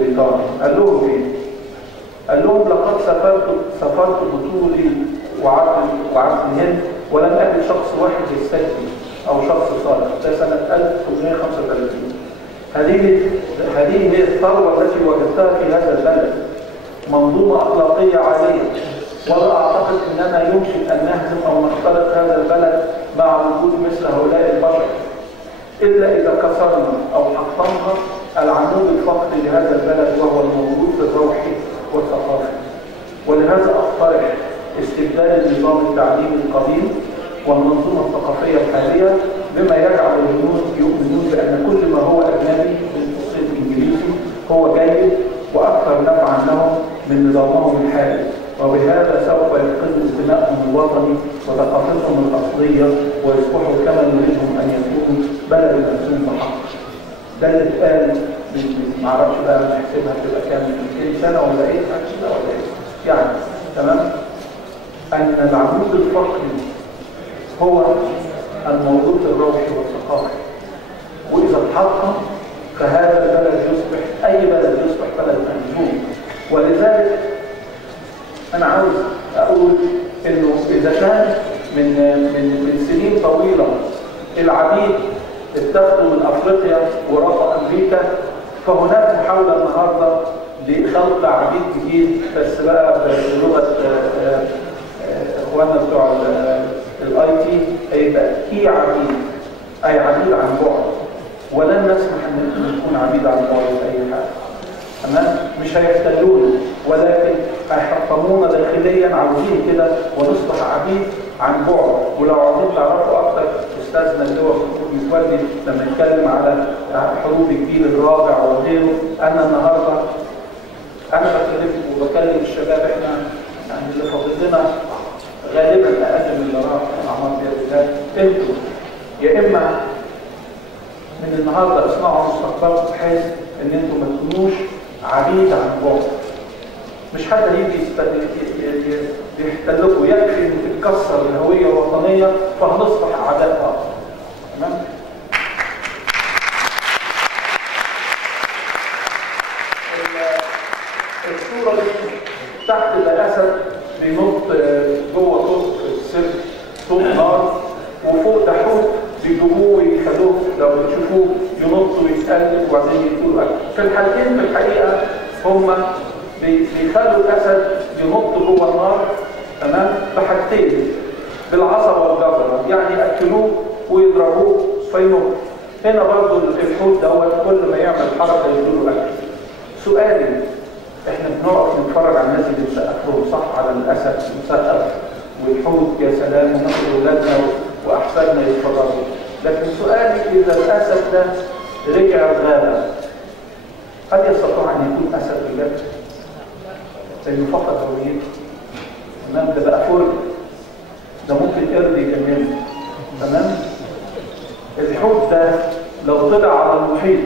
بريطاني. قال لهم ايه؟ قال لهم لقد سافرت بطولي وعرض الهند ولم اجد شخص واحد يستجدي او شخص صالح. ده سنه 1835. هذه هي الثروه التي وجدتها في هذا البلد، منظومه اخلاقيه عاليه، ولا اعتقد اننا يمكن ان نهزم او نختلط هذا البلد مع وجود مثل هؤلاء البشر الا اذا كسرنا او حطمنا العمود الفقري لهذا البلد وهو الموجود الروحي والثقافي. ولهذا اقترح استبدال النظام التعليمي القديم والمنظومه الثقافيه الحاليه بما يجعل الهنود يؤمنون بان كل ما هو اجنبي من الصيد الانجليزي هو جيد واكثر نفعا لهم من نظامهم الحالي، وبهذا سوف يفقدوا انتمائهم الوطني وثقافتهم الاصليه ويصبحوا كما نريدهم ان يكونوا بلد مهزوم بحق. ده اللي اتقال ما اعرفش بقى نحسبها تبقى كام 200 سنه ولا ايه ولا ايه يعني. تمام؟ ان العمود الفقري هو الموروث الروحي والثقافي، واذا اتحطم فهذا البلد يصبح اي بلد يصبح بلد مهزوم. ولذلك انا عاوز اقول انه اذا كان من سنين طويله العبيد اتخذوا من افريقيا وراء امريكا، فهناك محاوله النهارده لخلق عبيد جديد بس بقى بلغه اخواننا بتوع الاي تي، هيبقى اي عبيد، اي عبيد عن بعد، ولن نسمح ان نكون عبيد عن بعد في اي حاجه. تمام؟ مش هيحتلونا ولكن هيحطمونا داخليا، عاوزين كده ونصبح عبيد عن بعد. ولو عاوزين تعرفوا اكتر استاذنا اللي هو متولي لما يتكلم على حروب الجيل الرابع وغيره، انا النهارده انا بكلمكم وبكلم الشباب، احنا يعني اللي فاضل لنا غالبا اقل من اللي راح اعمار باذن الله. انتوا يا اما من النهارده اصنعوا مستقبلكم بحيث ان انتوا ما تكونوش عبيد عن بعد. مش حد يجي يحتلكم، يكفي ان تتكسر الهويه الوطنيه فهنصبح اعداء بعض. تمام؟ الصوره دي تحت ده اسد بينط جوه طوق سلك، طوق نار، وفوق ده حوت بيجيبوه ويخلوه لو تشوفوه ينط ويتقلب وبعدين يدوا اكل. في الحالتين في الحقيقه هم بيخلوا الاسد ينط جوه النار، تمام؟ بحاجتين، بالعصا والجزره، يعني ياكلوه ويضربوه فينط. هنا برضو الحوت دوت كل ما يعمل حركه يدوا له اكل. سؤالي، احنا بنقف نتفرج على الناس اللي بتسقف لهم صح، على الاسد مسقف والحوت يا سلام، وناخد اولادنا واحفادنا يتفرجوا. لكن سؤالي، اذا الاسد ده رجع الغابه هل يستطيع ان يكون اسد بجد؟ لانه فقد هويته. تمام؟ ده بقى فرد، ده ممكن قرد يجننه. تمام؟ الحوت ده لو طلع على المحيط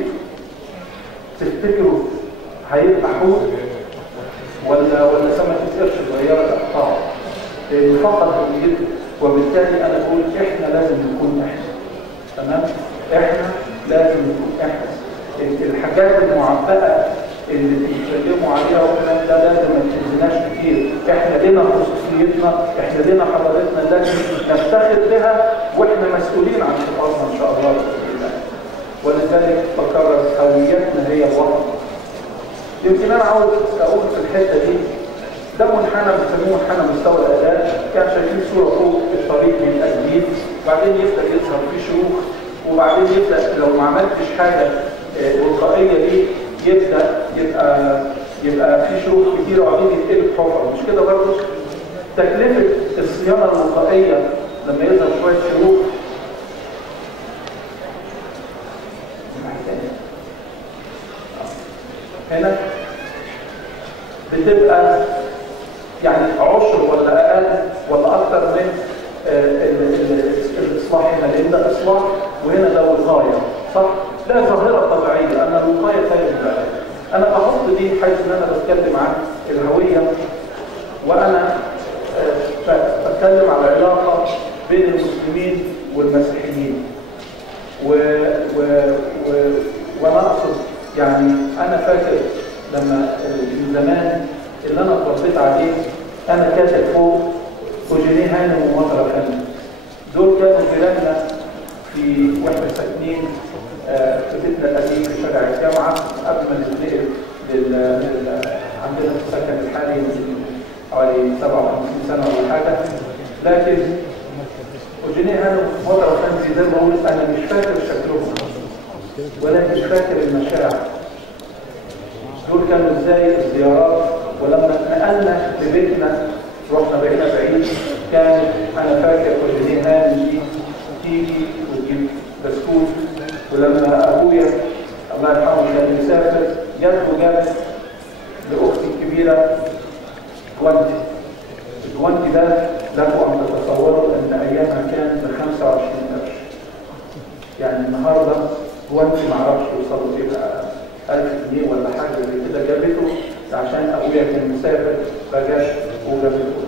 تفتكروا هيبقى حوت ولا سمكه قرش صغيره تقطعه؟ لانه فقد هويته. وبالتالي انا بقول احنا لازم نكون احنا. تمام؟ احنا لازم نكون احنا. الحاجات المعبأة اللي بيتكلموا عليها والكلام ده لازم ما تنزلناش كتير. احنا لنا خصوصيتنا، احنا لنا حضارتنا لازم نفتخر بها، واحنا مسؤولين عن حفاظها ان شاء الله باذن الله. ولذلك بكرر هويتنا هي الوطن. يمكن انا عاوز اقول في الحته دي، ده منحنى بيسموه منحنى مستوى الاداء. كان شايفين صوره فوق الطريق من التجديد، وبعدين يبدا يظهر فيه شروخ، وبعدين يبدا لو ما عملتش حاجه وقائيه دي يبقى في شروخ كتير وبعدين يتقلب حفر. مش كده برضه؟ تكلفه الصيانه الوقائيه لما يظهر شويه شروخ هنا بتبقى يعني عشر ولا اقل ولا اكثر من الاصلاح هنا، لان ده اصلاح وهنا ده وقايه، صح؟ ده ظاهره طبيعيه، ان الوقايه خير من العلاج. انا بحط دي حيث ان انا بتكلم عن الهويه، وانا بتكلم على العلاقه بين المسلمين والمسيحيين. وانا اقصد يعني انا فاكر لما من زمان اللي انا اتربيت عليه، انا كاتب فوق اوجينيه هانم ومطر فندم. دول كانوا جيراننا في واحنا ساكنين في بيتنا القديم في شارع الجامعه قبل ما ننتقل عندنا في السكن الحالي من حوالي 57 سنه ولا حاجه. لكن اوجينيه هانم ومطر فندم زي ما بقول انا مش فاكر شكلهم ولا مش فاكر المشاعر. دول كانوا ازاي الزيارات، ولما نقلنا لبيتنا رحنا بقينا بعيد، كان انا فاكر اوجينيه هانم دي تيجي وتجيب بسكوت، ولما ابويا الله يرحمه كان مسافر جت وجابت لاختي الكبيره جوانتي. الجوانتي ده لكم ان تتصوروا ان ايامها كان ب 25 قرش. يعني النهارده جوانتي ما اعرفش يوصلوا يبقى 1000 جنيه ولا حاجه زي كده، جابته عشان ابويا كان مسافر فجت وجابته.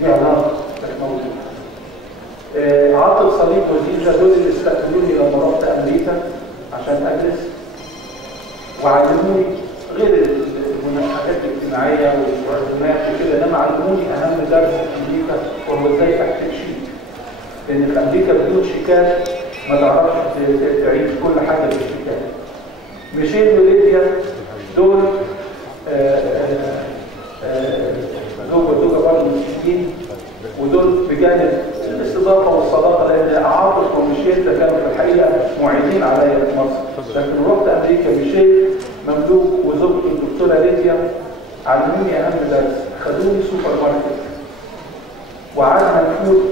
دي علاقه كانت موجوده. عاطف صليب وزيزة دول اللي استقبلوني لما رحت امريكا عشان ادرس، وعلموني غير المناقشات الاجتماعيه والعزومات وكده، انما علموني اهم درس في امريكا وهو ازاي اكتب شيك. لان في امريكا بدون شيكات ما تعرفش تعيد كل حاجه بالشيكات. ميشيل وليديا دول زوجة برضه مسيحيين، ودول بجانب الاستضافه والصداقه، لان عاطف وميشيل ده كانوا في الحقيقه معيدين عليا في مصر. لكن رحت امريكا ميشيل مملوك وزوجته الدكتوره ليديا علموني اهم درس، خدوني سوبر ماركت وقعدنا نفوت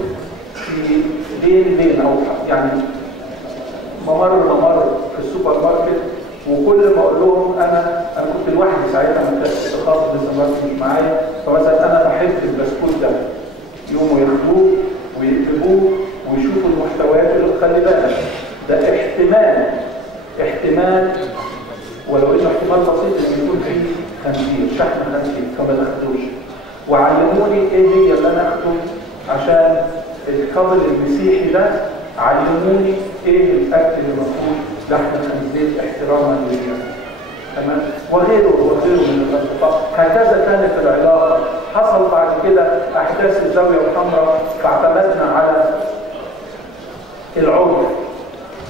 في لين او يعني ممر في السوبر ماركت، وكل ما اقول لهم انا كنت لوحدي ساعتها، ما كانش خاص بالزماركت مش معايا، فمثلا انا بحب البسكوت ده، يقوموا ياخدوه ويكتبوه ويشوفوا المحتويات اللي خلي بالك ده احتمال ولو انه احتمال بسيط ان يكون فيه خنزير، شحم خنزير، فما تاخدوش. وعلموني ايه هي اللي انا اخده عشان القبر المسيحي ده، علموني ايه الاكل اللي المفروض لحم الخنزير احتراما لله. تمام؟ وغيره من الاصدقاء. هكذا كانت العلاقه. حصل بعد كده احداث الزاويه الحمراء، فاعتمدنا على العرف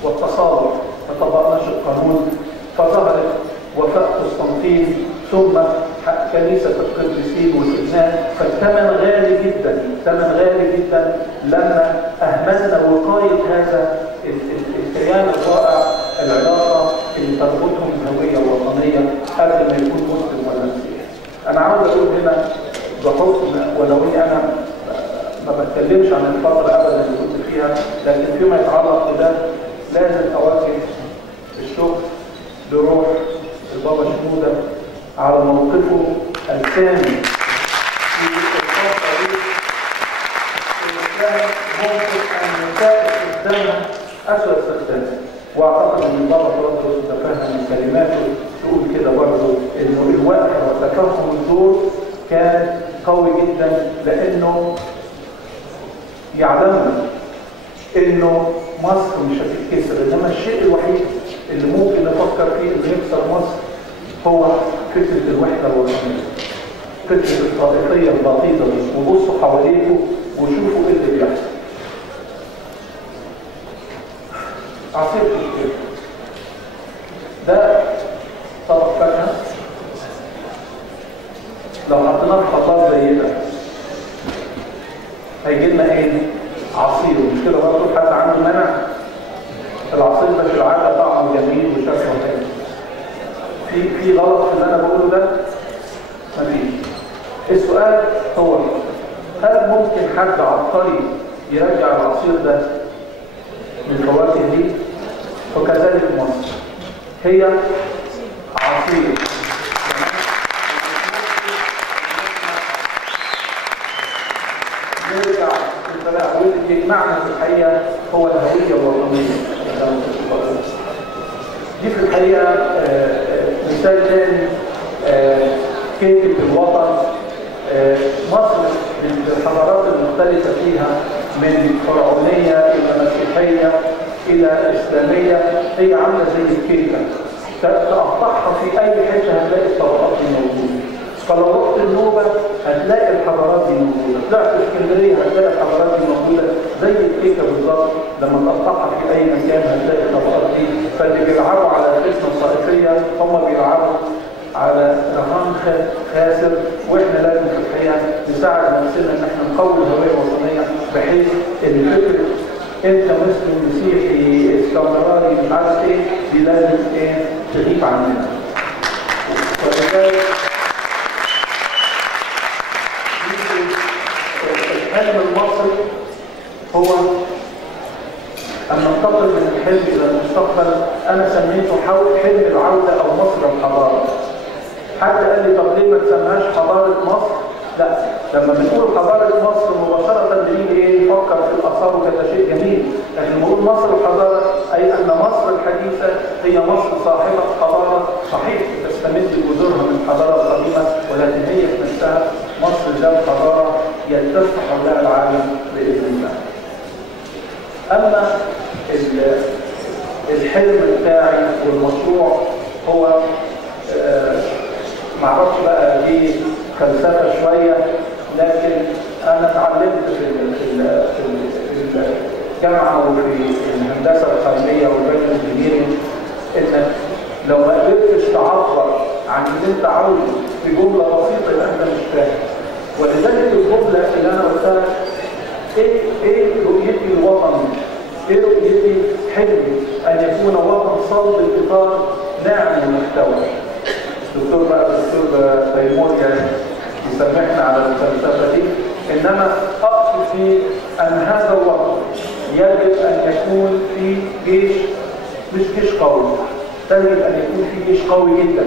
والتصالح، ما طبقناش القانون، فظهرت وفاء قسطنطين ثم كنيسه القديسين والابناء. فالثمن غالي جدا، ثمن غالي جدا لما اهملنا وقايه هذا الكيان الرائع، العلاقه اللي تربطهم بهويه وطنيه قبل ما يكون مسلم ولا مسيحي. انا عاوز اقول هنا بحكم ولو اني انا ما بتكلمش عن الفتره ابدا اللي كنت فيها، لكن فيما يتعلق بده لازم اوجه الشكر لروح البابا شنودة على موقفه الثاني في الفتره دي، اللي كان موقف النساء استخدامها اسوء استخدام. واعتقد ان البابا تردد تفهم من كلماته تقول كده برضه انه الوقت وتفهم الدور كان قوي جدا، لانه يعلموا انه مصر مش هتتكسر، انما الشيء الوحيد اللي ممكن نفكر فيه انه يكسر مصر هو فكره الوحده الوطنيه، فكره الطائفيه البسيطه دي. وبصوا حواليكم وشوفوا ايه اللي بيحصل. عصير كتير ده طبق فاكهه، لو حطيناه في خلاط زي ده هيجي لنا ايه؟ عصير. مش كده برضه حد عنده منع؟ العصير ده في العاده طعمه جميل وشكله حلو. في غلط في اللي انا بقوله ده؟ مفيش. السؤال هو هل ممكن حد عبقري يرجع العصير ده من الفواكه دي؟ وكذلك مصر هي عصير. نرجع للتلاعب معنى في الحقيقه هو الهويه الوطنيه. دي في الحقيقه مثال ثاني، كيكه الوطن. مصر بالحضارات المختلفه فيها من فرعونيه الى مسيحيه الى اسلاميه، هي عامله زي الكيكه، تقطعها في اي حته هتلاقي فلو رحت النوبة هتلاقي الحضارات دي موجودة، طلعت اسكندرية هتلاقي الحضارات دي موجودة زي الكيكة بالظبط، لما تقطعها في أي مكان هتلاقي الطبقات دي. فاللي بيلعبوا على الفتنة الصائفية هم بيلعبوا على رهان خاسر، واحنا لازم في الحقيقة نساعد نفسنا ان احنا نقوي الهوية الوطنية، بحيث ان فكرة انت مسلم مسيحي اسكندراني مش عارف ايه دي لازم تغيب عننا. ولذلك الحلم المصري هو أن ننتقل من الحلم إلى المستقبل. أنا سميته حلم العودة أو مصر الحضارة. حد قال لي طب ليه ما تسميهاش حضارة مصر؟ لا، لما بنقول حضارة مصر مباشرة بنيجي نفكر في الآثار وكذا شيء جميل، لكن بنقول مصر الحضارة أي أن مصر الحديثة هي مصر صاحبة حضارة صحيح تستمد جذورها من الحضارة القديمة، ولكن هي في نفسها مصر ذات حضارة يتسع حولها العالم بإذن الله. أما الحلم بتاعي والمشروع هو معرفش بقى دي فلسفة شوية، لكن أنا اتعلمت في الجامعة وفي الهندسة الخارجية والبيت الانجينيري إنك لو ما قدرتش تعبر عن اللي أنت عاوزه في جملة بسيطة يبقى أنت مش فاهم. ولذلك الجملة اللي أنا قلتها إيه رؤيتي الوطني؟ إيه رؤيتي حلمي أن يكون وطن صلب الإطار ناعم المحتوى. الدكتور تيمور يعني يسمحنا على الفلسفة دي، إنما أقصد في أن هذا الوطن يجب أن يكون في جيش، مش جيش قوي، يجب أن يكون في جيش قوي جدا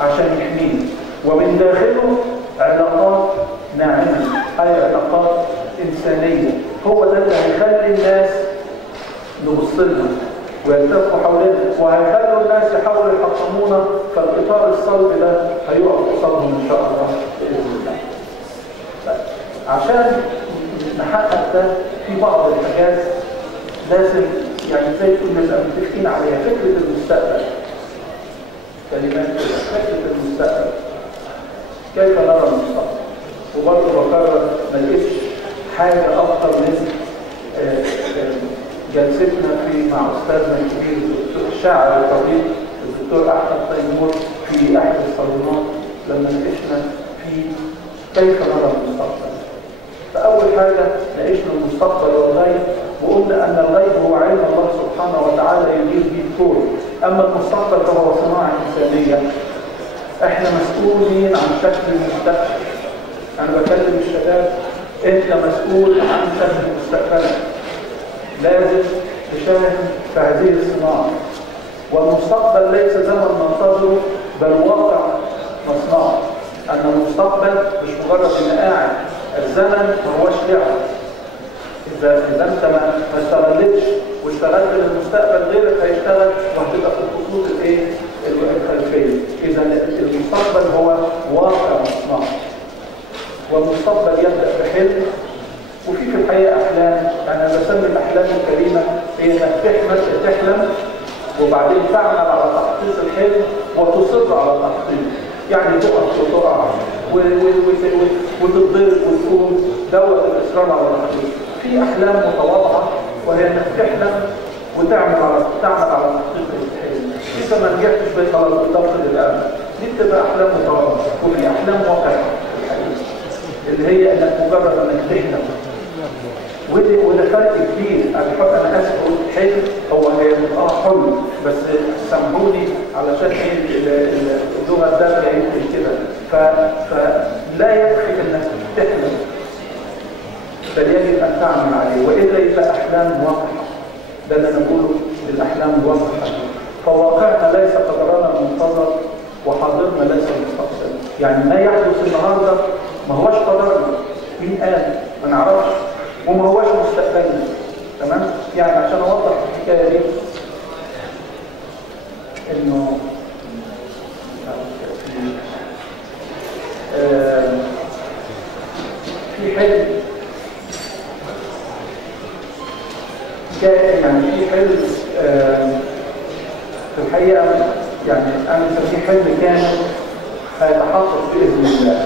عشان يحميه، ومن داخله علاقات ناعمة، أي علاقات إنسانية. هو ده اللي هيخلي الناس نبص لها ويلتفوا حوالينا، وهيخلوا الناس يحاولوا يحطمونا، فالإطار الصلب ده هيقف قصادهم إن شاء الله بإذن الله. عشان نحقق ده في بعض الحاجات لازم يعني زي كل نبقى متفقين عليها. فكرة المستقبل، كلمات فكرة المستقبل، كيف نرى المستقبل؟ وبرضه بكرر ما لقيتش حاجة أكتر من جلستنا مع أستاذنا الكبير الشاعر الطبيب الدكتور أحمد تيمور في أحد الصالونات لما ناقشنا في كيف نرى المستقبل. فأول حاجة ناقشنا المستقبل والغيب، وقلنا أن الغيب هو علم الله سبحانه وتعالى يدير به الكون، أما المستقبل فهو صناعة إنسانية. إحنا مسؤولين عن شكل المستقبل. أنا بكلم الشباب، أنت مسؤول عن شكل مستقبلك، لازم تشاهد في هذه الصناعة. والمستقبل ليس زمن ننتظره بل واقع نصنعه. أن المستقبل مش مجرد إن قاعد، الزمن ما هوش لعبة. إذا أنت ما اشتغلتش واشتغلت للمستقبل غيرك هيشتغل وهتبقى في الخطوط الخلفية. إذا المستقبل هو واقع نصنعه. والمستقبل يبدأ بحلم، وفي الحقيقة أحلام. أنا بسمي الأحلام الكريمة هي إنك تحلم وبعدين تعمل على تحقيق الحلم وتصر على تحقيقه. يعني تقف وتقع وتتضرب وتقوم، دوت الإصرار على تحقيقه. في أحلام متواضعة وهي إنك تحلم وتعمل على تحقيق الحلم. إذا ما نجحتش بيه خلاص بتفقد الأمل. دي بتبقى أحلام متواضعة. وفي أحلام واقعة اللي هي انك مجرد انك تحلم، وده فرق كبير. انا اسف اقول حلم، هو حلم، بس سامحوني علشان اللغه الدارجه يمكن كده. فلا يكفي انك تحلم، بل يجب ان تعمل عليه، والا يبقى احلام واقعه. ده اللي انا بقوله، الاحلام الواقعه. فواقعنا ليس قدرنا المنتظر، وحاضرنا ليس المستقبل. يعني ما يحدث النهارده ما هوش قدرنا، مين قال؟ ما نعرفش، وما هوش مستقبلنا. تمام؟ يعني عشان اوضح الحكايه دي انه في حلم يعني في حلم في الحقيقه يعني انا بسميه حلم كامل. هيتحقق بإذن الله.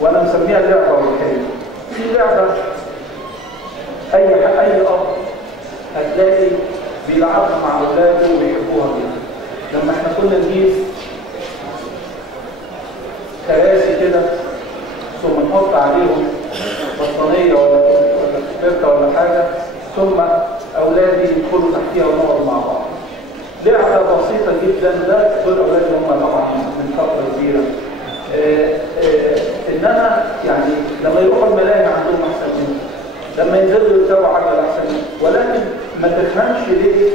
وأنا مسميها اللعبة والحلم. في لعبة أي أب هتلاقي بيلعبوا مع أولاده وبيحبوها جدا. لما احنا كنا نجيب كراسي كده ثم نحط عليهم بطانية ولا كبيرة ولا حاجة، ثم أولادي يدخلوا تحتيها ونقعد مع بعض. لعبة بسيطة جدا، لا دول أولادي هم طبعا من فترة كبيرة. إنما يعني لما يروحوا الملاهي عندهم أحسن منهم، لما ينزلوا يركبوا عجل أحسن منهم، ولكن ما تفهمش ليه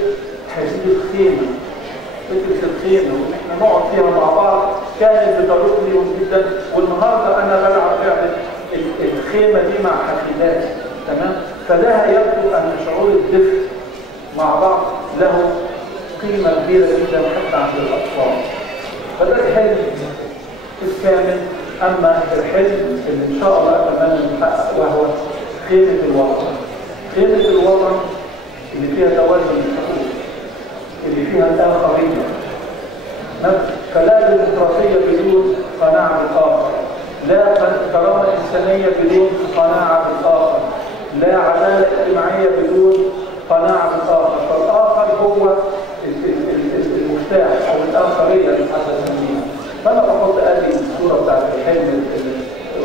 هذه الخيمة، فكرة الخيمة وإن إحنا نقعد فيها مع بعض كانت بتروق ليهم جدا. والنهارده أنا بلعب فعلا الخيمة دي مع حفيداتي، تمام؟ فده يبدو أن شعور الدفء مع بعض له قيمة كبيرة جدا حتى عند الأطفال. فده الحلم الكامل. أما الحلم اللي إن شاء الله أتمنى نحقق وهو خيمة الوطن. خيمة الوطن اللي فيها توازن الحقوق، اللي فيها الآخرية. فلا ديمقراطية بدون قناعة بالآخر، لا كرامة إنسانية بدون قناعة بالآخر، لا عدالة اجتماعية بدون قناعة بالآخر. فالآخر هو المفتاح أو الآخرية اللي حتى نسميها. فأنا بحط أدي الصورة بتاعت الحلم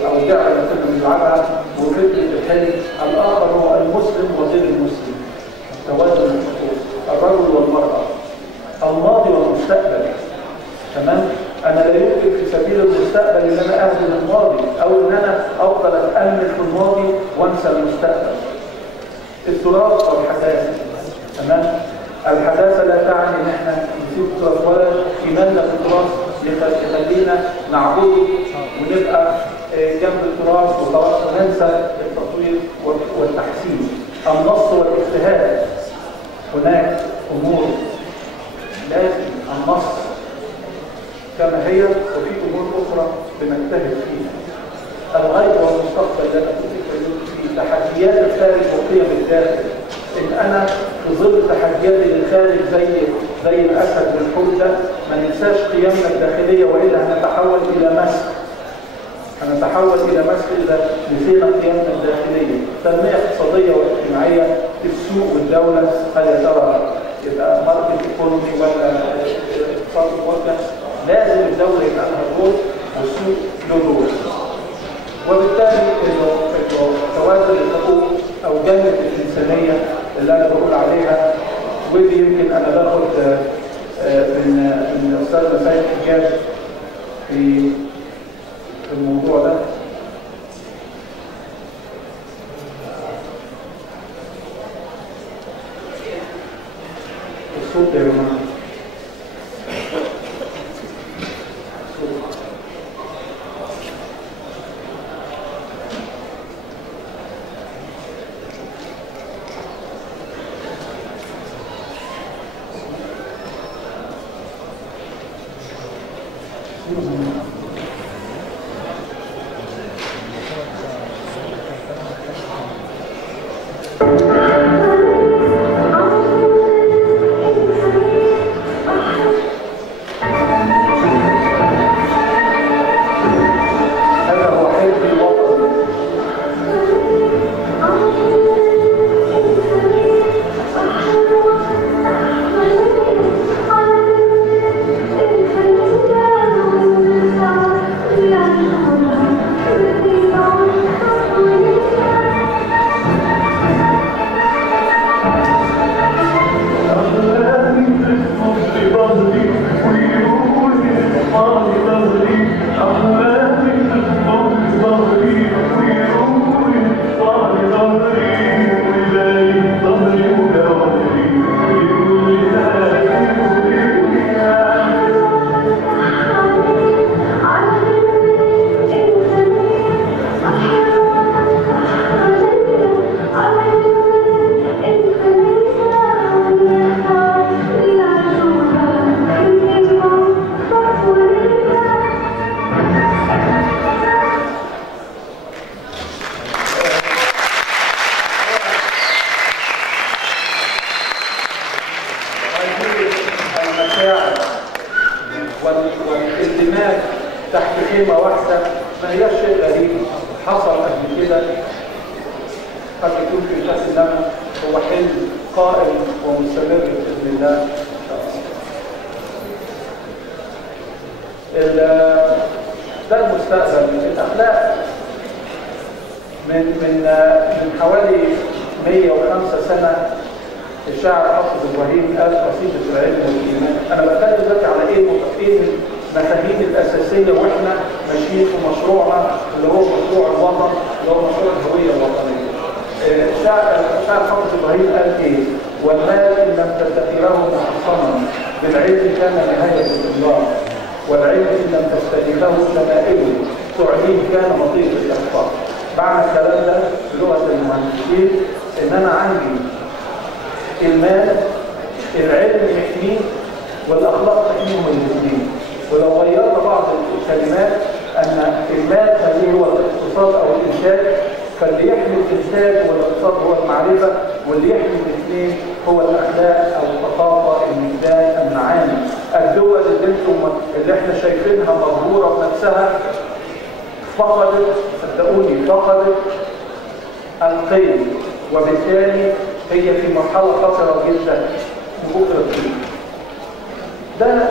أو الدعوة اللي كنا بنلعبها، وفكرة الحلم الآخر هو المسلم وغير المسلم، توازن الحقوق، الرجل والمرأة، الماضي والمستقبل. تمام؟ أنا لا يمكن في سبيل المستقبل إن أنا أهدم الماضي، أو إن أنا أفضل أتأمل في الماضي وأنسى المستقبل. التراث والحداثة. تمام؟ الحداثة لا تعني إن إحنا نسيب التراث، ولا إيماننا بالتراث يخلينا نعبده ونبقى جنب التراث وخلاص وننسى التطوير والتحسين. النص والاجتهاد، هناك أمور لازم النص كما هي، وفي أمور أخرى بنجتهد فيها. الغيب والمستقبل لا نكون فيه. تحديات الخارج وقيم الداخل. إن أنا في ظل تحديات الخارج زي الأسد والحوت ده ما ننساش قيمنا الداخلية، وإلا هنتحول إلى مسخ. إذا نسينا قيمنا الداخلية. تنمية اقتصادية واجتماعية في السوق والدولة، هل يا ترى يبقى ماركت ايكونومي ولا اقتصاد موجه؟ لازم الدولة يبقى لها دور والسوق له دور. وبالتالي انه توازن الحقوق او جنة الإنسانية اللي أنا بقول عليها، ودي يمكن أنا باخد من أستاذنا سيد حجاج في الموضوع ده. الصوت يا جماعة. تحت خيمة واحدة ما هياش شيء غريب، حصل قبل كده. قد يكون في الكاس إنما هو حلم قائم ومستمر بإذن الله. ده المستقبل. الأخلاق من حوالي 105 سنة الشاعر حافظ إبراهيم قال قصيدة العلم والإيمان. أنا بتكلم دلوقتي على إيه المفاهيم الأساسية وإحنا ماشيين في مشروعنا اللي هو مشروع الوطن، اللي هو مشروع الهوية الوطنية. الشاعر حافظ إبراهيم قال إيه؟ والمال إن لم تدخره محصنا بالعلم كان نهاية الإنذار، والعلم إن لم تستديره شمائله تعليم كان مطير الأخبار. معنى الكلام ده بلغة المهندسين إن أنا عندي المال، العلم يحميه والأخلاق تحميهم الاثنين. ولو غيرنا بعض الكلمات أن المال خليه هو الاقتصاد أو الإنتاج، فاللي يحمي الإنتاج والاقتصاد هو المعرفة، واللي يحمي الاثنين هو الأخلاق أو الثقافة، الميزان، المعاني. الدول اللي احنا شايفينها مغرورة بنفسها فقدت، صدقوني فقدت القيم، وبالتالي هي في مرحلة خطرة جدا بكرة فيه. ده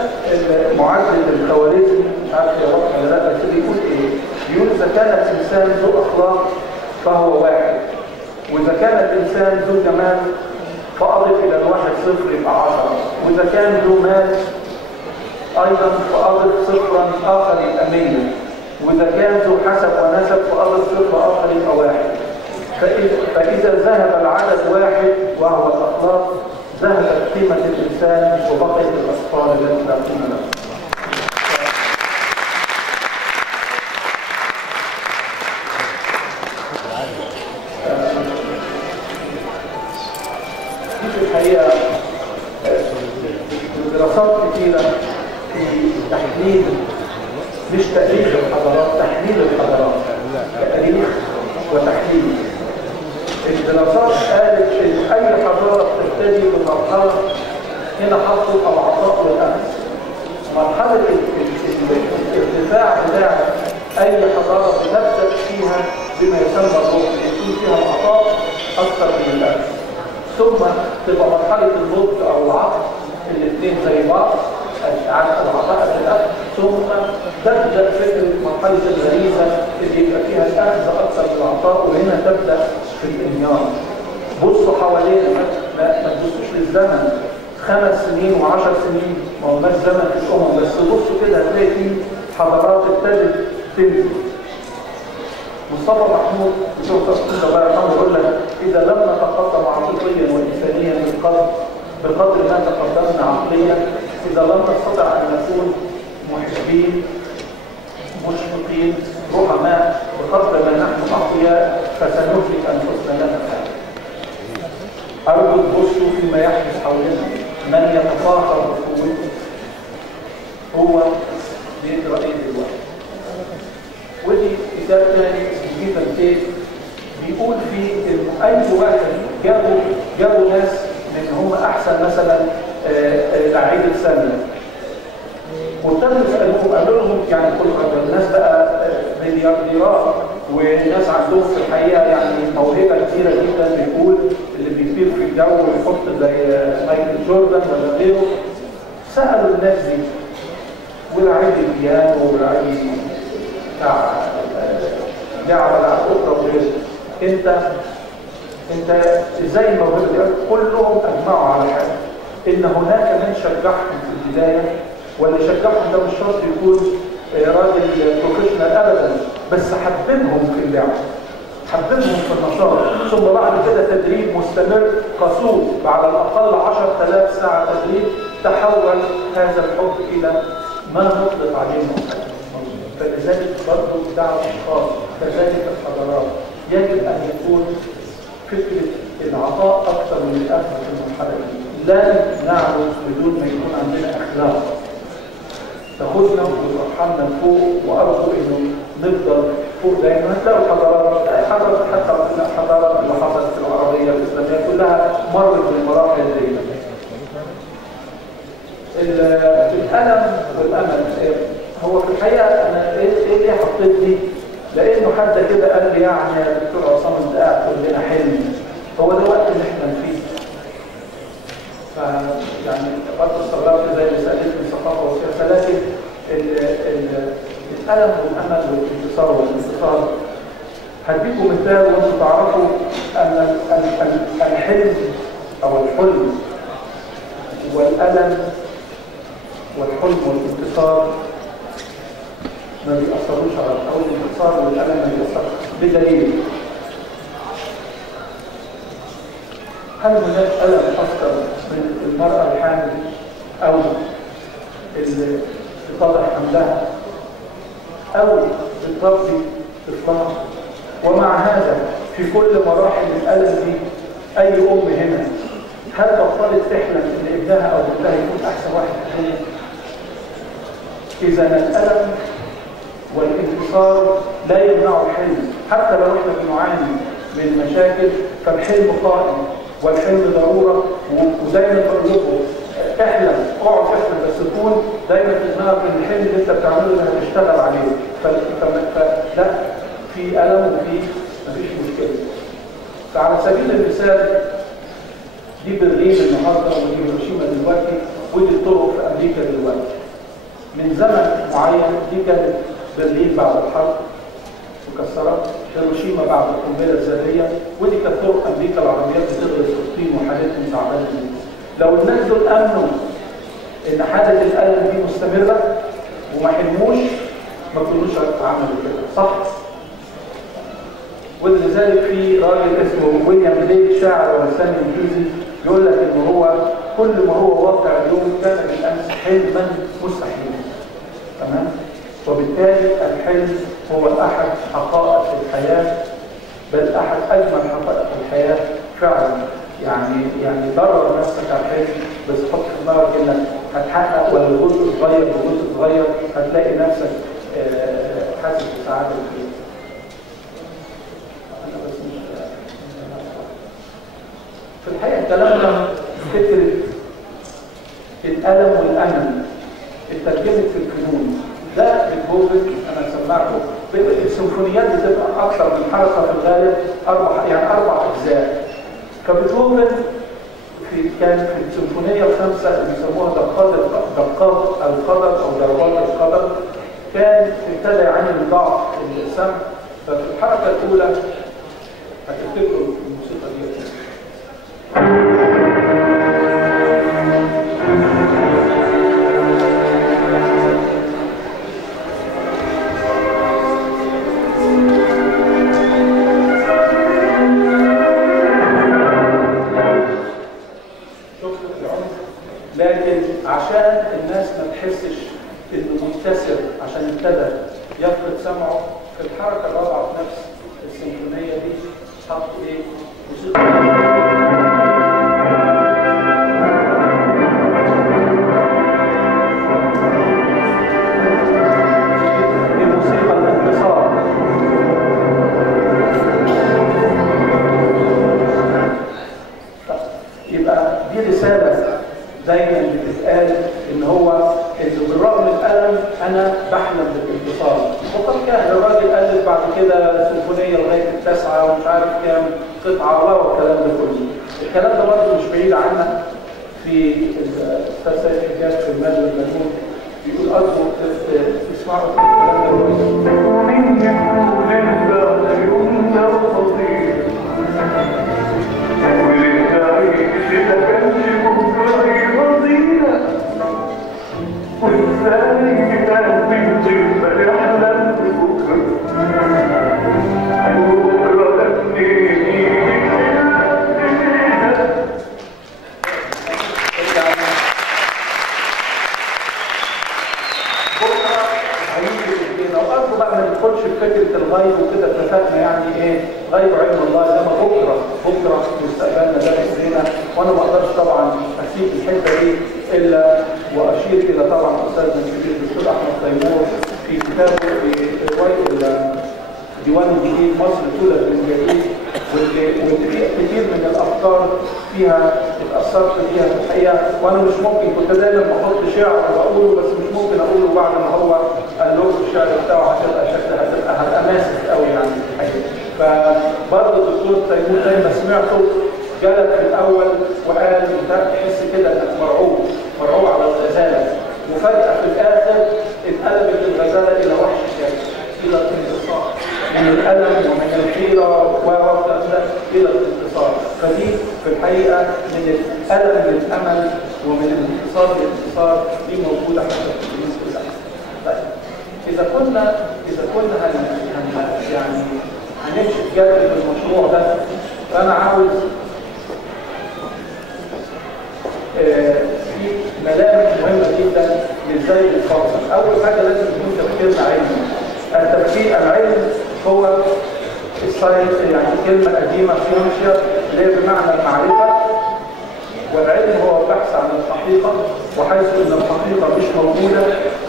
المعدل الخوارزمي، مش عارف يا واضح ولا لا، بس بيقول ايه؟ بيقول اذا كان الانسان ذو اخلاق فهو واحد، واذا كان الانسان ذو جمال فاضف الى الواحد صفر يبقى 10، واذا كان ذو مال ايضا فاضف صفرا اخر يبقى 100، واذا كان ذو حسب ونسب فاضف صفر اخر يبقى 1. فاذا ذهب العدد واحد وهو الاخلاق ذهبت قيمة الإنسان وبقيت الأصفار التي لا قيمة لها. في الحقيقة دراسات كثيرة في تحليل، مش تأليف الحضارات، تحليل الحضارات، تأليف وتحليل. الدراسات قالت ان اي حضاره بتبتدي بمرحله، هنا حطوا العطاء والاخذ. مرحله الارتفاع بتاع اي حضاره بتبدا فيها بما يسمى الروح، يكون فيها العطاء اكثر من الاخذ، ثم تبقى مرحله النضج او العقل، الاثنين زي بعض، العطاء بالاخذ، ثم تبدا فكره مرحله الغريزه اللي يبقى فيها الاخذ اكثر من العطاء، وهنا تبدا في الانهيار. بصوا حوالينا، ما تبصوش للزمن 5 سنين و10 سنين، ما هو مش زمن الامم، بس بصوا كده هتلاقي في حضارات ابتدت تنزل. مصطفى محمود بتوع تفكير الله يرحمه يقول لك اذا لم نتقدم عاطفيا وانسانيا بقدر ما تقدمنا عقليا، اذا لم نستطع ان نكون محبين مشفقين رحماء بقدر ما نحن اقوياء فسنهلك انفسنا لا نفعل. ارجو تبصوا فيما يحدث حولنا، من يتفاخر بقوته هو بيقرا ايه دلوقتي. ودي كتاب ثاني اسمه كيف بيقول فيه ان اي واحد جابوا ناس من هم احسن مثلا لعيبه سله، وابتدوا يسالوهم، قالوا لهم يعني كل الناس بقى مليارديرات وناس عندهم في الحقيقه يعني موهبه كثيره جدا، بيقول اللي بيطير في الجو ويحط زي مايكل جوردن ولا غيره. سالوا الناس دي، ولاعيب البيانو ولاعيب بتاع لعبه اخرى وغيره، انت ازاي الموهبه دي؟ كلهم اجمعوا على حاجه، ان هناك من شجعهم في البدايه، واللي شجعهم ده مش شرط يكون راجل بروفيشنال ابدا، بس حببهم في اللعب، حببهم في النشاط، ثم بعد كده تدريب مستمر قصور، على الاقل 10,000 ساعه تدريب، تحول هذا الحب الى ما نطلق عليه محبه. فلذلك برضه دعوه اشخاص، كذلك الحضارات يجب ان يكون فكره العطاء اكثر من الاخذ في المرحله دي. لا نعرف بدون ما يكون عندنا اخلاق تاخذنا وترحمنا فوق، وارجو انه نفضل فوق دايما. هتلاقوا حضارات حتى الحضارات اللي حصلت في العربيه الاسلاميه كلها مرت بالمراحل دي. الالم والامل هو في الحقيقه انا ايه ليه حطيت دي؟ لانه حد كده قال لي يعني يا دكتور عصام انت قاعد تقول لنا حلم، هو ده وقت اللي احنا فيه. يعني برضه استغربت زي اللي سالتني ثقافه وسياسه، لكن الالم والامل والانتصار والانتصار. هديكم مثال وانتم تعرفوا ان الحلم او الحلم والالم والحلم والانتصار ما بيأثروش على او الانتصار والالم ما بيأثرش بدليل. هل هناك ألم أكثر من المرأة الحامل أو اللي تطلع حملها أو بتربي طفلها؟ ومع هذا في كل مراحل الألم دي أي أم هنا هل بطلت تحلم إن ابنها أو بنتها يكون أحسن واحد في الدنيا؟ إذا الألم والانتصار لا يمنع الحلم، حتى لو احنا بنعاني من مشاكل فالحلم قائم والحلم ضروره. ودايما بقول لكم احلم، اقعد احلم، بس تكون دايما في دماغك ان الحلم اللي انت بتعمله ده هتشتغل عليه. فلا في الم وفي مفيش مشكله. فعلى سبيل المثال دي برلين النهارده ودي هيروشيما دلوقتي ودي الطرق في امريكا دلوقتي. من زمن معين دي كانت برلين بعد الحرب مكسرة، هيروشيما بعد القنبلة الذرية، ودي كانت طرق أمريكا العربية بتغرس الطين وحالتهم تعبانة جدا. لو الناس دول أمنوا إن حالة الألم دي مستمرة وما حلموش ما كانوش عملوا كده، صح؟ ولذلك في راجل اسمه ويليام بليك شاعر ورسام انجليزي يقول لك إن هو كل ما هو واقع اليوم كان بالأمس حلما مستحيلا. تمام؟ وبالتالي الحلم هو أحد حقائق الحياة، بل أحد أجمل حقائق الحياة فعلا. يعني درب نفسك على الحلم، بس حط في دماغك إنك هتحقق ولو جزء صغير بجزء صغير هتلاقي نفسك حاسس بسعادة فيه. أنا بس مش في الحقيقة كلامنا فكرة الألم والأمل اترجمت في الفنون. ده بيتهوفن انا سمعته، السيمفونيات بتبقى اكثر من حركه في الغالب، اربع اجزاء. فبيتهوفن كان في السيمفونيه الخامسه اللي بيسموها دقات القدر او ضربات القدر، كان ابتدى يعاني من ضعف السمع. ففي الحركه الاولى هتفتكروا الموسيقى دي عشان الناس ما تحسش انه منكسر عشان ابتدى يفقد سمعه. في الحركه الرابعه في نفس السيمفونيه دي حط ايه؟ موسيقى الانتصار. يبقى دي رساله دايما بتتقال ان هو انه بالرغم من الالم انا بحلم بالانتصار. وقد كان الراجل الف بعد كده سيمفونيه لغايه التاسعه ومش عارف كام قطعه والكلام ده كله. الكلام ده برضه مش بعيد عنا. في الاستاذ سيد حجاج في المال والمجنون بيقول ارجو تسمعوا الكلام ده كويس. فكره الغيب وكده اتفقنا يعني ايه غيب علم الله، ده بكره مستقبلنا ده باذننا. وانا ما اقدرش طبعا اسيب الحته دي الا واشير الى طبعا استاذنا الكبير الدكتور احمد تيمور في كتابه في روايه ديوان الجديد مصر تولد من جديد واللي فيه كتير من الافكار فيها اتاثرت فيها في الحقيقه، وانا مش ممكن كنت دايما بحط شعر واقوله، بس مش ممكن اقوله بعد ما هو قال له الشعر بتاعه هتبقى شكلها هتبقى ماسك قوي يعني في الحقيقه. فبرضه الدكتور تيمور زي ما سمعته جلد في الاول وقال تحس كده انك مرعوب على الغزاله، وفجاه في الاخر اتقلبت الغزاله الى وحش شاكر، الى الانتصار من الالم ومن الحيره الى الانتصار. فدي في الحقيقه من الالم للامل ومن الانتصار للانتصار، دي موجوده حتى في الكنيسه كلها. طيب اذا كنا يعني هنمشي بجد في المشروع ده، فانا عاوز في ملامح مهمه جدا لازاي نفكر. اول حاجه لازم يكون تفكيرنا علمي. التفكير العلم هو الساينس، يعني كلمه قديمه سيونشيا اللي هي بمعنى المعرفه، والعلم هو البحث عن الحقيقه، وحيث ان الحقيقه مش موجوده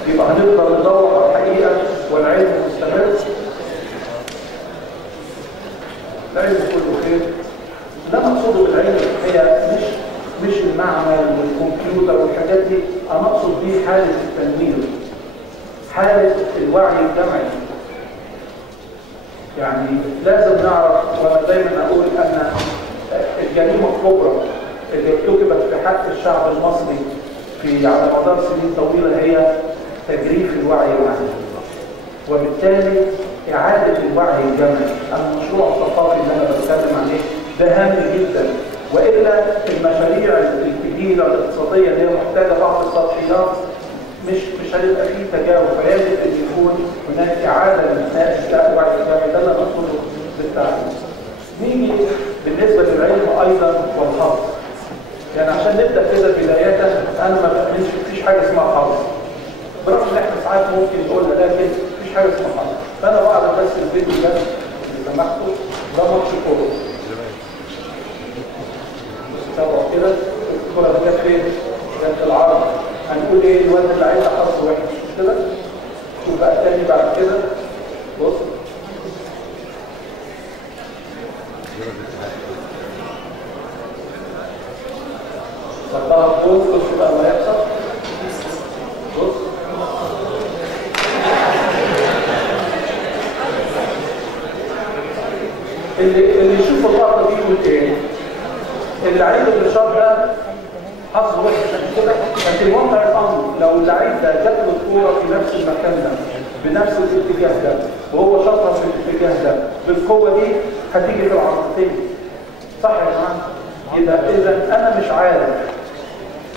يبقى هنقدر ندور على الحقيقه، والعلم مستمر. العلم كله خير. اللي انا اقصده بالعلم هي مش المعمل والكمبيوتر والحاجات دي، انا اقصد بيه حاله التنوير، حاله الوعي الجمعي. يعني لازم نعرف، وانا دايما اقول ان الجريمه الكبرى اللي ارتكبت في حق الشعب المصري على مدار سنين طويله هي تجريف الوعي العام، وبالتالي اعاده الوعي الجمعي. المشروع الثقافي اللي انا بتكلم عليه ده هام جدا، والا المشاريع الكبيره الاقتصاديه اللي هي محتاجه بعض السطحيات مش هيبقى فيه تجاوب، فيجب ان يكون هناك اعاده لبناء الوعي الجمعي. ده اللي نقصده بالتعليم. نيجي بالنسبه للعلم ايضا والحظ. يعني عشان نبدا كده بدايه، انا ما بامنش مفيش حاجه اسمها حظ، برغم ان احنا ساعات ممكن نقولها، لكن مفيش حاجه اسمها حظ. فانا بعرف بس الفيديو ده اللي سمحته ده ماتش كوره. تابعوا كده الكوره دي جت فين؟ جت في العرض. هنقول ايه؟ الواد اللي عايز حظ وحش، مش كده؟ شوف بقى تاني بعد كده. بص صدها الجول. بص بقى ما يحصل. بص اللي يشوف اللقطه دي يقول ايه؟ اللعيب اللي شاط ده حظه وحش كده. لكن واقع الامر لو اللعيب ده جات له الكوره في نفس المكان ده بنفس الاتجاه ده، وهو شاطها في الاتجاه ده بالقوه دي، هتيجي في العرضتين. صح يا جماعه؟ يبقى اذا انا مش عارف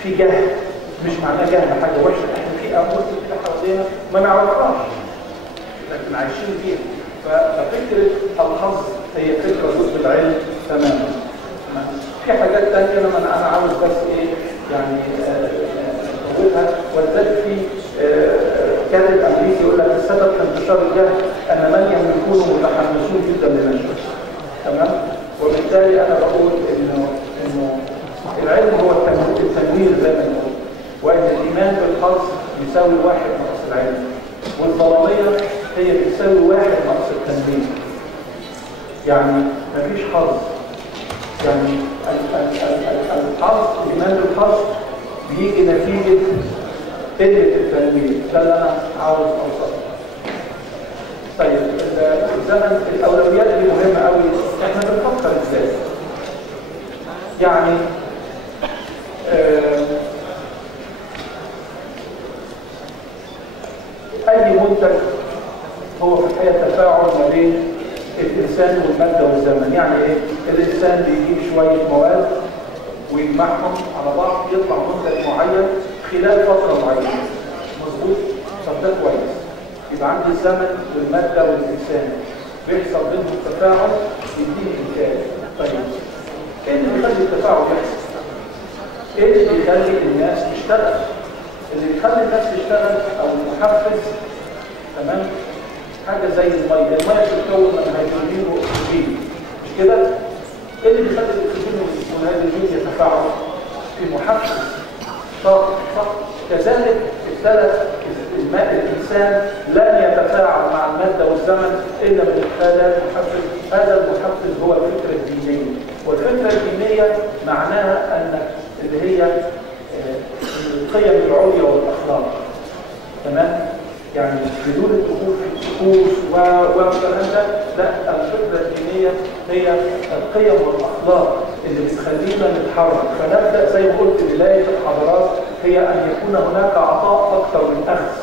في جهل، مش معناه جهل حاجه وحشه، احنا في امور كده حوالينا ما نعرفهاش لكن عايشين فيها. ففكره الحظ هي فكره ضد العلم تماما. في حاجات ثانيه انا عاوز بس ايه يعني اقولها. ولذلك في كاتب امريكي يقول لك السبب في انتشار الجهل ان من يكونوا متحمسون جدا لنشره. تمام؟ وبالتالي انا بقول انه العلم هو التنوير زي ما نقول، وان الايمان بالحظ يساوي 1 ناقص العلم، والظلاميه هي بتساوي 1 ناقص التنوير. يعني مفيش حظ. يعني الحظ، الايمان بالحظ بيجي نتيجه قله التنوير. ده اللي انا عاوز اوصله. طيب الزمن، الاولويات دي مهمه قوي. احنا بنفكر ازاي؟ يعني اي منتج هو في الحقيقه تفاعل ما بين الانسان والماده والزمن. يعني ايه؟ الانسان بيجيب شويه مواد ويجمعهم على بعض يطلع منتج معين خلال فتره معينه. مظبوط؟ طب ده كويس. يبقى عندي الزمن والماده والانسان بيحصل بينهم تفاعل يديني انتاج. طيب ايه اللي بيخلي التفاعل يحصل؟ ايه اللي بيخلي الناس تشتغل؟ اللي بيخلي الناس تشتغل او المحفز، تمام؟ حاجه زي الميه بتتكون من هيدروجين واكسجين، مش كده؟ ايه اللي بيخلي الاكسجين والهيدروجين يتفاعلوا؟ في محفز طاقه، صح؟ كذلك الانسان لن يتفاعل مع الماده والزمن الا من خلال محفز هذا المحفز هو الفكرة الدينية، والفكرة الدينية معناها أن اللي هي القيم العليا والأخلاق. تمام؟ يعني بدون الدخول في الطقوس والكلام ده، لا، الفكرة الدينية هي القيم والأخلاق اللي بتخلينا نتحرك. فنبدأ زي ما قلت بداية الحضارات هي أن يكون هناك عطاء أكثر من أخذ.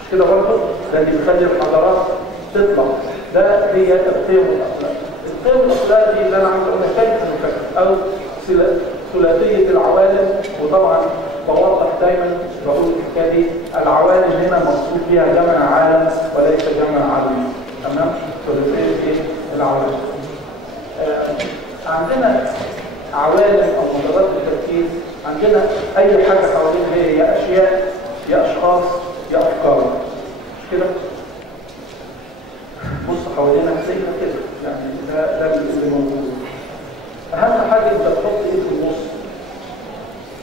مش كده برضه؟ ده اللي بيخلي الحضارات تطلع. ده هي القيم والأخلاق. القيم والأخلاق دي اللي أنا عايز أقولها كيف نفكر، أو ثلاثية العوالم. وطبعا بوضح دايما بقول الحكايه دي، العوالم هنا مقصود بها جمع عالم وليس جمع عالمي. تمام؟ ثلاثيه العوالم. عندنا عوالم او مجالات التركيز، عندنا اي حاجه حوالينا هي يا اشياء يا اشخاص يا افكار. مش كده؟ بص حوالينا زينا كده، يعني ده اللي موجود. اهم حاجه انت تحط ايه في النص؟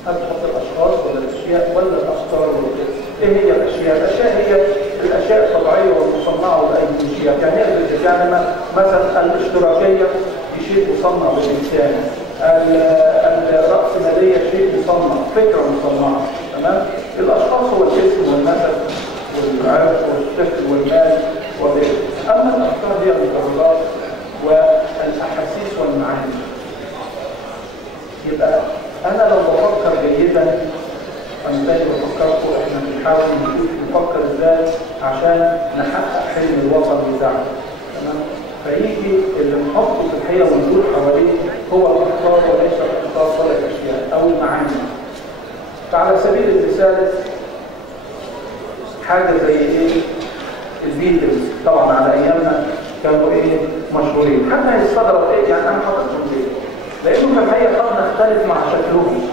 هل تحط الاشخاص ولا الاشياء ولا الافكار ولا ايه هي الاشياء؟ الاشياء هي الاشياء الطبيعيه والمصنعه بالايديولوجيات. يعني ايه؟ يعني مثلا الاشتراكيه دي شيء مصنع بالانسان، الرأسماليه شيء مصنع، فكره مصنعه. تمام؟ الاشخاص هو الاسم والنسب والعرق والشكل والمال وغيره. اما الافكار هي القرارات والاحاسيس والمعاني. يبقى انا لو بفكر جيدا، انا زي ما بفكركم، احنا بنحاول نفكر ازاي عشان نحقق حلم الوطن بتاعنا. تمام؟ فيجي اللي نحطه في الحقيقه وندور حواليه هو الافكار وليس الاشخاص ولا الاشياء او المعاني. فعلى سبيل المثال حاجه زي ايه؟ البيتلز طبعا على ايامنا كانوا ايه؟ مشهورين. حتى هيستغرب ايه؟ يعني انا حاططهم ليه؟ لانه في الحقيقه قد نختلف مع شكلهم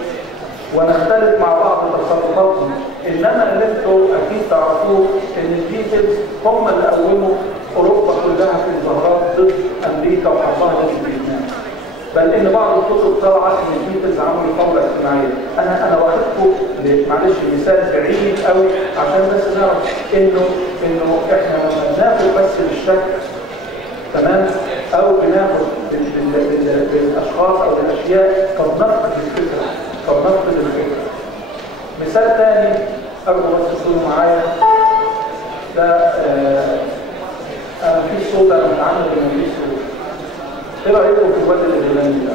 ونختلف مع بعض تصرفاتهم، انما اللي انتوا اكيد تعرفوه ان البيتلز هم اللي قوموا اوروبا كلها في المظاهرات ضد امريكا وحربها ضد فيتنام. بل ان بعض الكتب طلعت ان البيتلز عملوا ثوره اجتماعيه. انا واخدكم معلش مثال بعيد قوي عشان بس نعرف انه احنا لما بناخد بس بالشكل، تمام، او بناخد بالاشخاص او بالاشياء، قد نفقد الفكره، قد نفقد الفكره. مثال ثاني ارجو بس تكونوا معايا. ده انا في صوت، انا متعمد ان في صوت. ايه رايكم في الواد الهولندي ده؟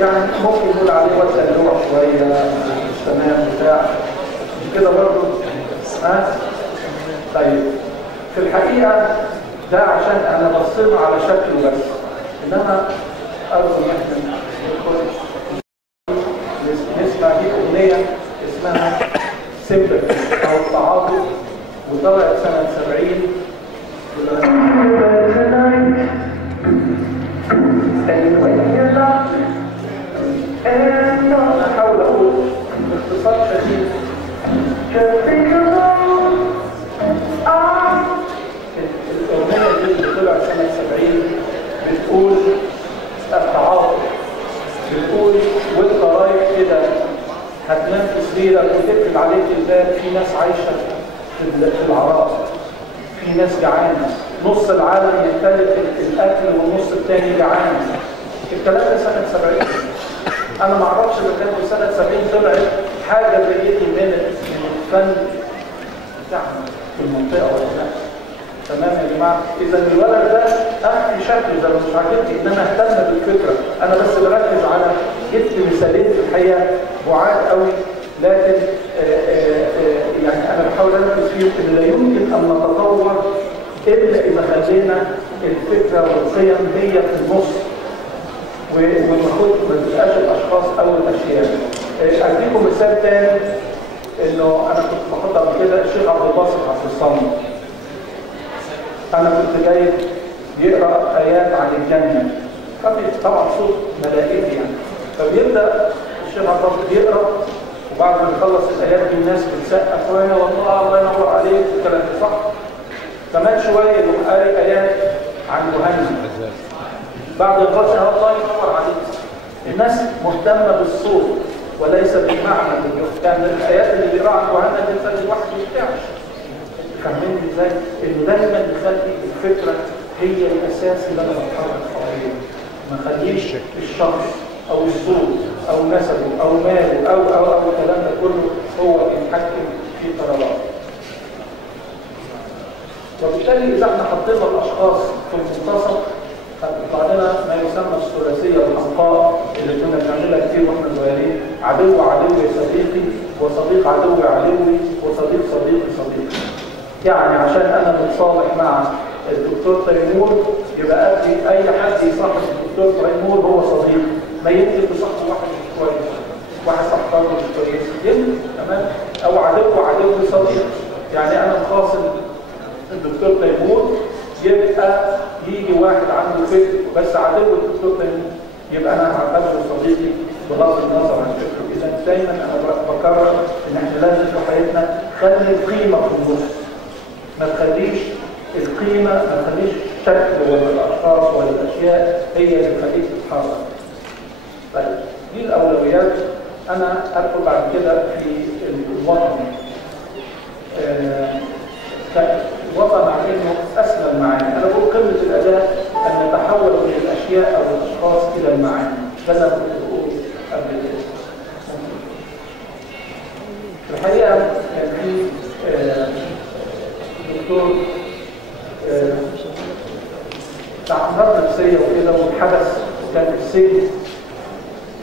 يعني ممكن نقول عليه واد اللوع شويه، مش تمام بتاع كده برضه. طيب في الحقيقه ده عشان انا بصينا على شكله بس، انما ارجو ان احنا نسمع دي اغنيه اسمها سيمبل او التعاطف، وطلعت سنه 70. انا هحاول اقول باختصار شديد الأغنية دي اللي طلعت سنة 70 بتقول التعاطف، بتقول وانت رايح كده هتنام في سريرك وتقفل عليك الباب، في ناس عايشة في العراء، في ناس جعانة، نص العالم يمتلك الأكل والنص الثاني جعان. الكلام ده سنة 70. أنا ما أعرفش إذا كان في سنة 70 طلعت حاجة زي دي من الفن بتاعنا في المنطقة ولا لا. تمام يا جماعه؟ اذا الولد ده اخفي شكله زي ما مش عاجبني، انما اهتم بالفكره. انا بس بركز على جبت مثالين في الحقيقه بعاد قوي، لكن يعني انا بحاول اركز فيهم ان لا يمكن ان نتطور الا اذا خلينا الفكره والقيم هي في النص، ما تبقاش الاشخاص او الاشياء. اديكم مثال ثاني، انه انا كنت بحط قبل كده الشيخ عبد الباسط عبد الصمد. أنا كنت جاي يقرأ آيات عن الجنة، ففي طبعا صوت ملائكي يعني، فبيبدأ الشيخ عبد الباسط يقرأ، وبعد ما يخلص الآيات دي الناس بتسقف وهنا والله الله ينور عليك والكلام ده صح؟ كمان شوية يقوم قاري آيات عن جهنم، بعد ما يخلص الله ينور عليك. الناس مهتمة بالصوت وليس بالمعنى اللي كان الآيات اللي بيقرأ عن جهنم الإنسان الواحد ما يرتاحش. فهمني ازاي؟ انه دايما نخلي الفكره هي الاساس اللي انا بتحرك حواليه. ما خليش الشخص او الزوج او نسبه او ماله او الكلام ده كله هو يتحكم في قراراته. وبالتالي اذا احنا حطينا الاشخاص في المنتصف هتطلع لنا ما يسمى الثلاثيه الحمقاء اللي كنا بنعملها كتير واحنا صغيرين: عدو عدوي صديقي، وصديق عدوي عدوي، وصديق صديقي صديقي. يعني عشان انا متصالح مع الدكتور تيمور يبقى قبل اي حد يصاحب الدكتور تيمور هو صديق. ما يمكن تصاحب واحد مش كويس، واحد صاحبه مش كويس، يمكن تمام، او عدو عدوي صديق. يعني انا مخاصم الدكتور تيمور يبقى يجي واحد عنده فكر بس عدو الدكتور تيمور يبقى انا هعتبره صديقي بغض النظر عن فكره. اذا دايما انا بكرر ان احنا لازم في حياتنا خلي القيمه في النص، ما تخليش القيمه، ما تخليش الشكل ولا الاشخاص ولا الاشياء هي اللي تخليك تتحرك. طيب دي الاولويات. انا ادخل بعد كده في الوطن. الوطن مع انه اسمى المعاني. انا بقول قمه الاداء ان نتحول من الاشياء او الاشخاص الى المعاني. ده انا كنت بقول قبل كده. في الحقيقه كان في دكتور بتاع امراض نفسيه وكده، والحدث كان في السجن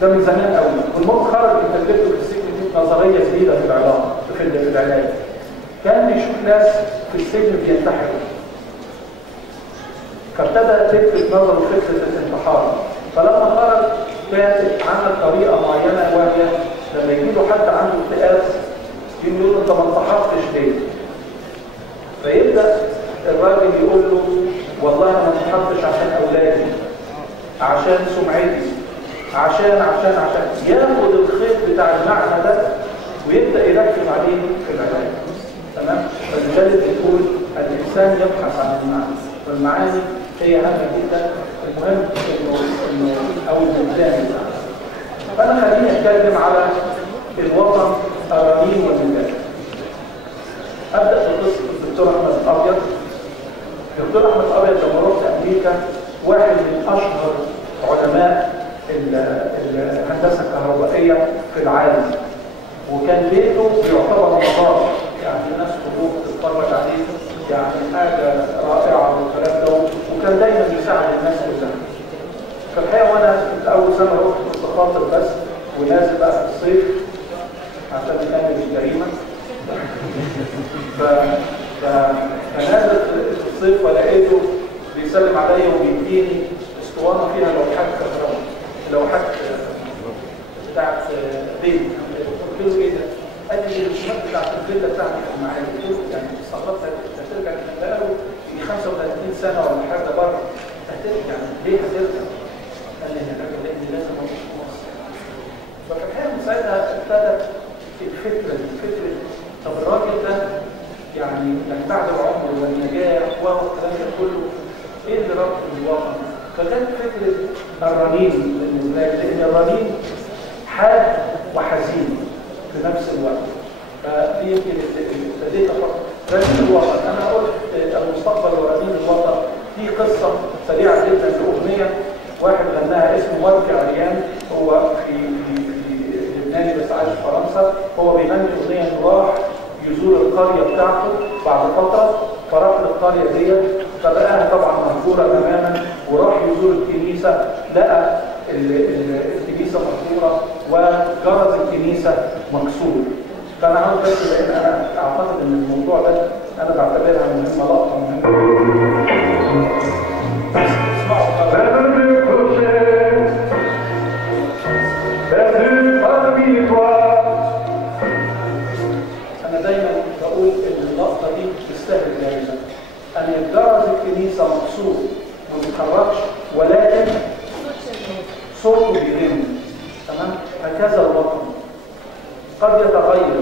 ده من زمان قوي، والمهم خرج من تجربته في السجن دي نظريه جديده في العلاقه في العلاج. كان بيشوف ناس في السجن بينتحروا، فابتدى تلفت نظره فكره الانتحار. فلما خرج كان عمل طريقه معينه وهي لما يجي له حد عنده اكتئاب يقول له انت ما انتحرتش ليه؟ فيبدا الراجل يقول له والله انا ما انتحرتش عشان اولادي، عشان سمعتي، عشان ياخد الخيط بتاع المعنى ده ويبدا يركز عليه في العلاج. تمام؟ فلذلك بيقول الانسان يبحث عن المعنى، والمعاني هي هامه جدا. المهم انه او الانسان. فانا خليني اتكلم على الوطن، الرنين والمجال. ابدا بقصه الدكتور احمد الابيض. الدكتور احمد الابيض لما رحت امريكا واحد من اشهر علماء الهندسه الكهربائيه في العالم، وكان بيته يعتبر مزار، يعني الناس تروح تتفرج عليه، يعني حاجه رائعه والكلام ده، وكان دايما يساعد الناس كلها. في الحقيقه وانا كنت اول سنه رحت كنت خاطب بس ونازل بقى في الصيف عشان نكمل الجريمه. فنازل في الصيف ولقيته بيسلم عليا وبيديني اسطوانه فيها لوحات كهرباء، لوحات بتاعت بيت. قلت له ايه ده؟ قال لي الرسومات بتاعت الفيلا بتاعتي كانت معايا. قلت له يعني استغربت، هترجع بقاله 35 سنه ولا حاجه بره، هترجع يعني ليه هترجع؟ قال لي انا راجل لان لازم اروح مصر. ففي الحقيقه من ساعتها ابتدت الفكره دي، فكره طب الراجل ده يعني من بعد العمر والنجاح والكلام ده كله ايه اللي ربطه بالوطن؟ فكانت فكره الرنين بالنسبه لي، لان الرنين حاد وحزين في نفس الوقت. فدي يمكن ابتديت افكر رنين الوطن. انا قلت المستقبل ورنين الوطن. دي قصه سريعه جدا لاغنيه واحد غناها اسمه مارك عريان، هو في لبناني بس عايش في فرنسا. هو بيغني اغنيه انه راح يزور القريه بتاعته بعد فتره، فراح للقريه ديت فلقاها طبعا مهجوره تماما، وراح يزور الكنيسه لقى الكنيسه مهجوره وجرس الكنيسه مكسور. فانا عاوز بس لان انا اعتقد ان الموضوع ده انا بعتبرها مهمه، لقطه مهمه. انا دايما بقول ان اللقطه دي تستاهل جائزه. ان يتجرس الكنيسه مكسور ما بيتحركش ولكن صوته بيرن. تمام؟ هكذا الوطن قد يتغير،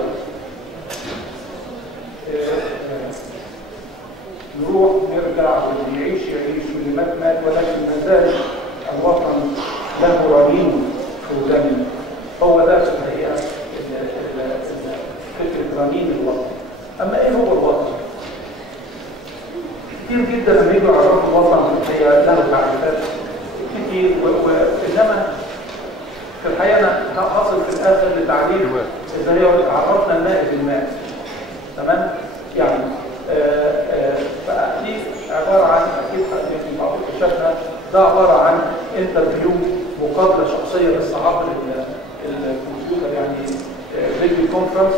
نروح نرجع واللي يعيش يعيش واللي مات مات، ولكن ما زال الوطن له رنين في وداننا. هو ده في الحقيقه فكره رنين الوطن. اما ايه هو الوطن؟ كتير جدا لما يجوا يعرفوا الوطن هي له تعريفات كتير، وانما في الحقيقه انا هصل في الاخر لتعريف اذا هي عرفنا الماء بالماء. تمام؟ يعني فدي عباره عن اكيد يعني بعض شفنا ده عباره عن انترفيو، مقابله شخصيه بس عبر الكمبيوتر، يعني فيديو كونفرنس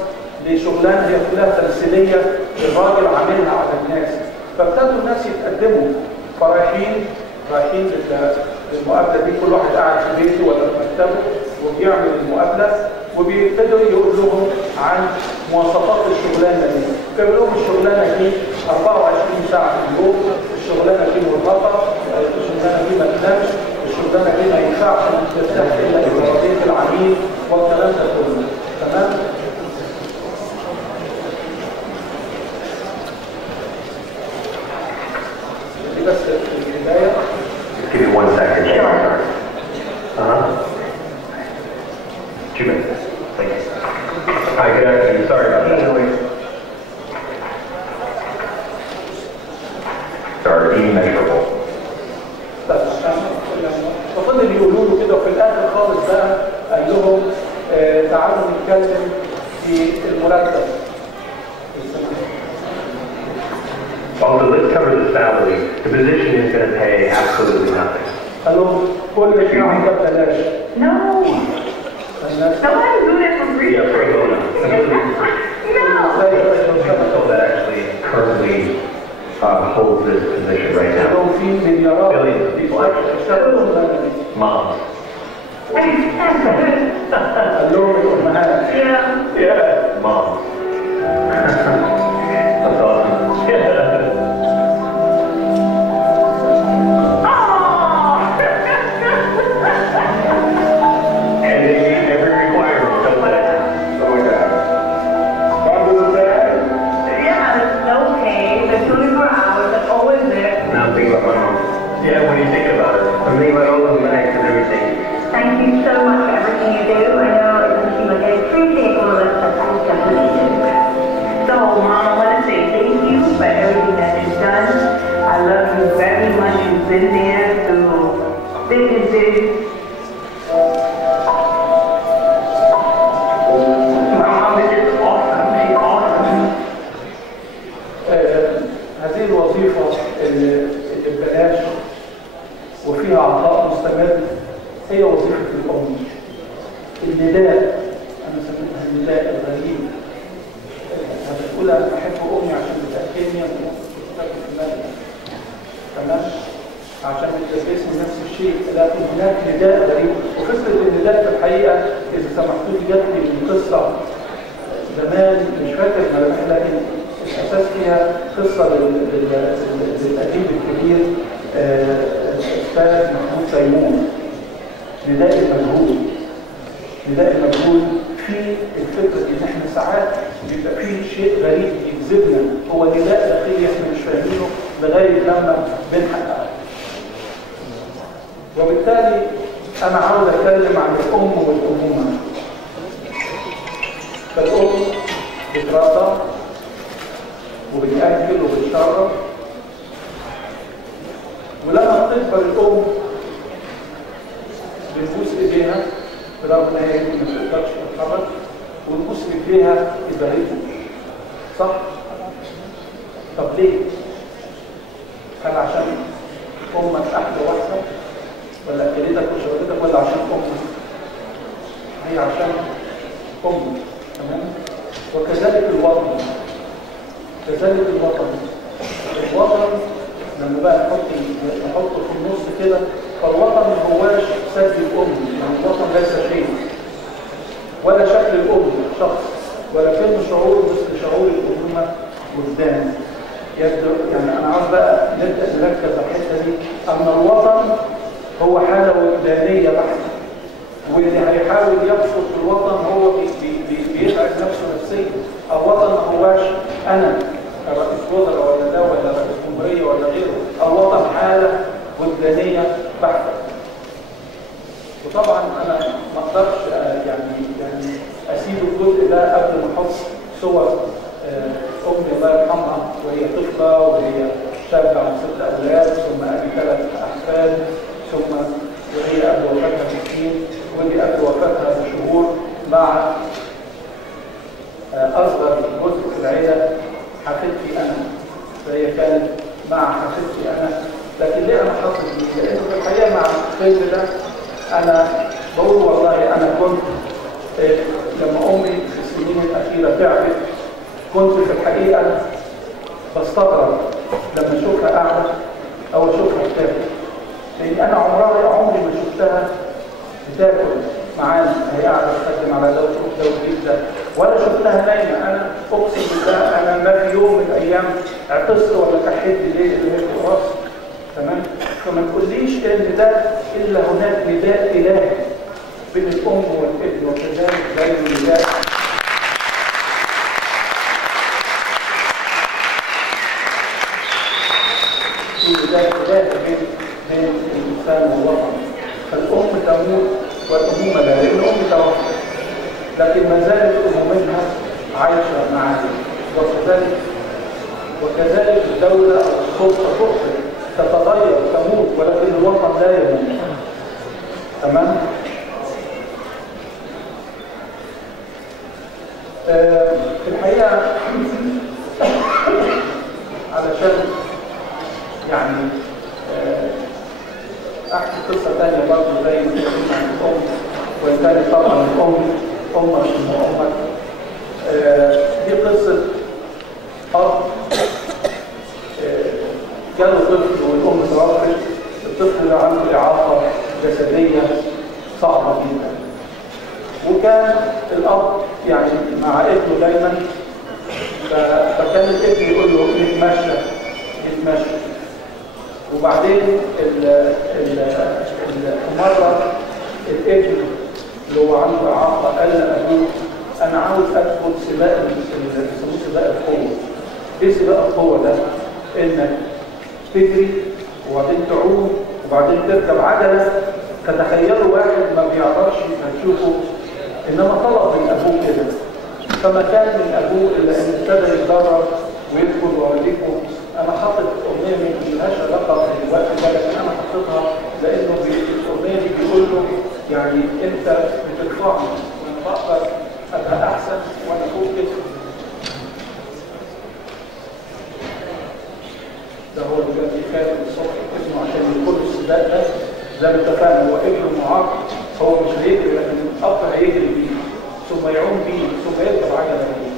لشغلانه هي كلها تمثيليه الراجل عاملها على الناس. فابتدوا الناس يتقدموا فرايحين للمقابله دي، كل واحد قاعد في بيته ولا في مكتبه وبيعمل المقابله وبيبتدوا يقول لهم عن مواصفات الشغلانه دي. فيقول لهم الشغلانه دي 24 ساعه في اليوم، الشغلانه دي مرهقه، الشغلانه دي ما تنامش، الشغلانه دي ما ينفعش ان ترتاح الا بوظيفه العميل والكلام ده كله. تمام؟ دي بس البدايه. Give me 1 second. Sure. 2 minutes. Thank you. Hi, good afternoon. Sorry about that. Sorry, immeasurable. فضل يقولوا له كده، وفي الاخر خالص بقى قال لهم تعالوا نتكلم في المرتب. Also, let's cover the salary. The position is going to pay absolutely nothing. قال لهم كل شيء ده ببلاش. No. Somebody do that for free. Yeah, for a bonus. No. So that actually currently holds this position right now. Billions of people actually. Moms. Yeah. Moms. That's awesome. And they meet every requirement, don't they? Oh my God. Yeah, it's no pay, the 24 hours, that's always there. Now I'm thinking about my mom. Yeah, when you think about it, I'm thinking about all those bags and everything. Thank you so much for everything you do. I know it doesn't seem like I appreciate all of that stuff, I definitely do. So, Mom, I want to say thank you for everything that you've done. I love you very much. You've been there through thick and thin. My mom is just awesome. She's awesome. هذه الوظيفة اللي ببلاش وفيها عطاء مستمر هي وظيفة الأم. النداء، أنا سميتها النداء الغريب. هتقول أنا بحب أمي عشان بتأكلني وبتأكل في المال. تمام؟ عشان بتلبسني نفس الشيء، لكن هناك نداء غريب. وفكرة النداء في الحقيقة إذا سمحتوا لي جت لي من قصة زمان مش فاكر ملامح، لكن الأساس فيها قصة للأديب الكبير الأستاذ محمود سيمون. نداء المجهول. نداء المجهول في الفكرة إن إحنا ساعات بيبقى فيه شيء غريب يجذبنا، هو نداء داخلي إحنا مش فاهمينه لغاية لما بنحققه. وبالتالي أنا عاوز أتكلم عن الأم والأمومة. فالأم بترضى وبتأكل وبتشرب، ولما تكبر الأم بنبوس إيديها برغم إن هي ما تقدرش تتحرك، ونبوس رجليها إذا هي صح؟ طب ليه؟ هل عشان أمك أحلى وأحسن؟ ولا أكلتك وشربتك؟ ولا عشان أمك؟ هي عشان أمك. تمام؟ وكذلك الوطن. كذلك الوطن. الوطن لما بقى نحطه في النص كده، فالوطن ما هواش سد الأم، يعني الوطن ليس شيء ولا شكل الأم شخص، ولا كلمة شعور مثل شعور الأمومة قدام. يعني أنا عاوز بقى نبدأ نركز على الحتة دي، أن الوطن هو حالة وجدانية بحتة، واللي هيحاول يبسط الوطن هو بيتعب نفسه نفسيا. الوطن ما هواش أنا رئيس وزراء ولا ده ولا رئيس جمهورية ولا غيره، الوطن حالة وجدانية بحتة. وطبعا أنا ما أقدرش يعني أسيب الجزء ده قبل ما أحط صور أمي الله يرحمها وهي طفلة وهي شاب عن 6 أولاد، ثم أبي 3 أحفاد، ثم وهي قبل وفاتها ب2 ودي قبل وفاتها بشهور، مع أصغر جزء في العيلة حفيدتي أنا، فهي كانت مع حفيدتي أنا. لكن ليه أنا حاطط دي؟ لأنه في الحقيقة مع الفيلم ده أنا بقول والله أنا كنت لما أمي في السنين الأخيرة تعبت كنت في الحقيقة بستغرب لما أشوفها قاعدة أو أشوفها بتاكل، لأن أنا عمري ما شفتها بتاكل معانا، هي قاعدة تقدم على ده وتروح ده وتجيب ده، ولا شفتها نايمة. أنا أقسم بالله أنا ما في يوم من الأيام عطست ولا كحيت ليه اللي هي في راسي، تمام؟ فما تقوليش إن ده إلا هناك نداء إلهي بين الأم والابن، وكذلك زي النداء بين الإنسان والوطن. فالأم تموت والأمومة لا، لأن الأم توفت لكن ما زالت أمومتها عايشة معها، وكذلك الدولة أو السلطة تتغير تموت، ولكن الوطن لا يموت. تمام؟ في الحقيقة علشان يعني احكي قصه ثانيه برضه زي ما بنتكلم عن الام، وان كانت طبعا الام امك وامك. دي قصه اب جاله طفل والام توفت، الطفل ده عنده اعاقه جسديه صعبه جدا، وكان الاب يعني مع ابنه دايما، فكان الابن يقول له نتمشى، وبعدين مرة الابن اللي هو عنده إعاقة قال لأبوه أنا عاوز أدخل سباق بيسموه سباق القوة. إيه سباق القوة ده؟ إنك تجري وبعدين تعوم وبعدين تركب عجلة. فتخيلوا واحد ما بيعرفش هتشوفه، إنما طلب من أبوه كده، فما كان من أبوه إلا إن ابتدى يتدرب ويدخل وأوريكم. أنا حاطط أغنية من ملهاش علاقة بالوقت ده، لكن أنا حاططها لأنه الأغنية دي بيقول له يعني أنت بترفعني وأنا بقدر أبقى أحسن وأنا فوق كده. ده هو اللي كان بيخاف الصبح ابنه عشان يدخل السباق ده، زي ما اتفقنا هو ابنه معاق، هو مش هيجري لكن الأب هيجري بيه ثم يعوم بيه ثم يركب عجلة بيه.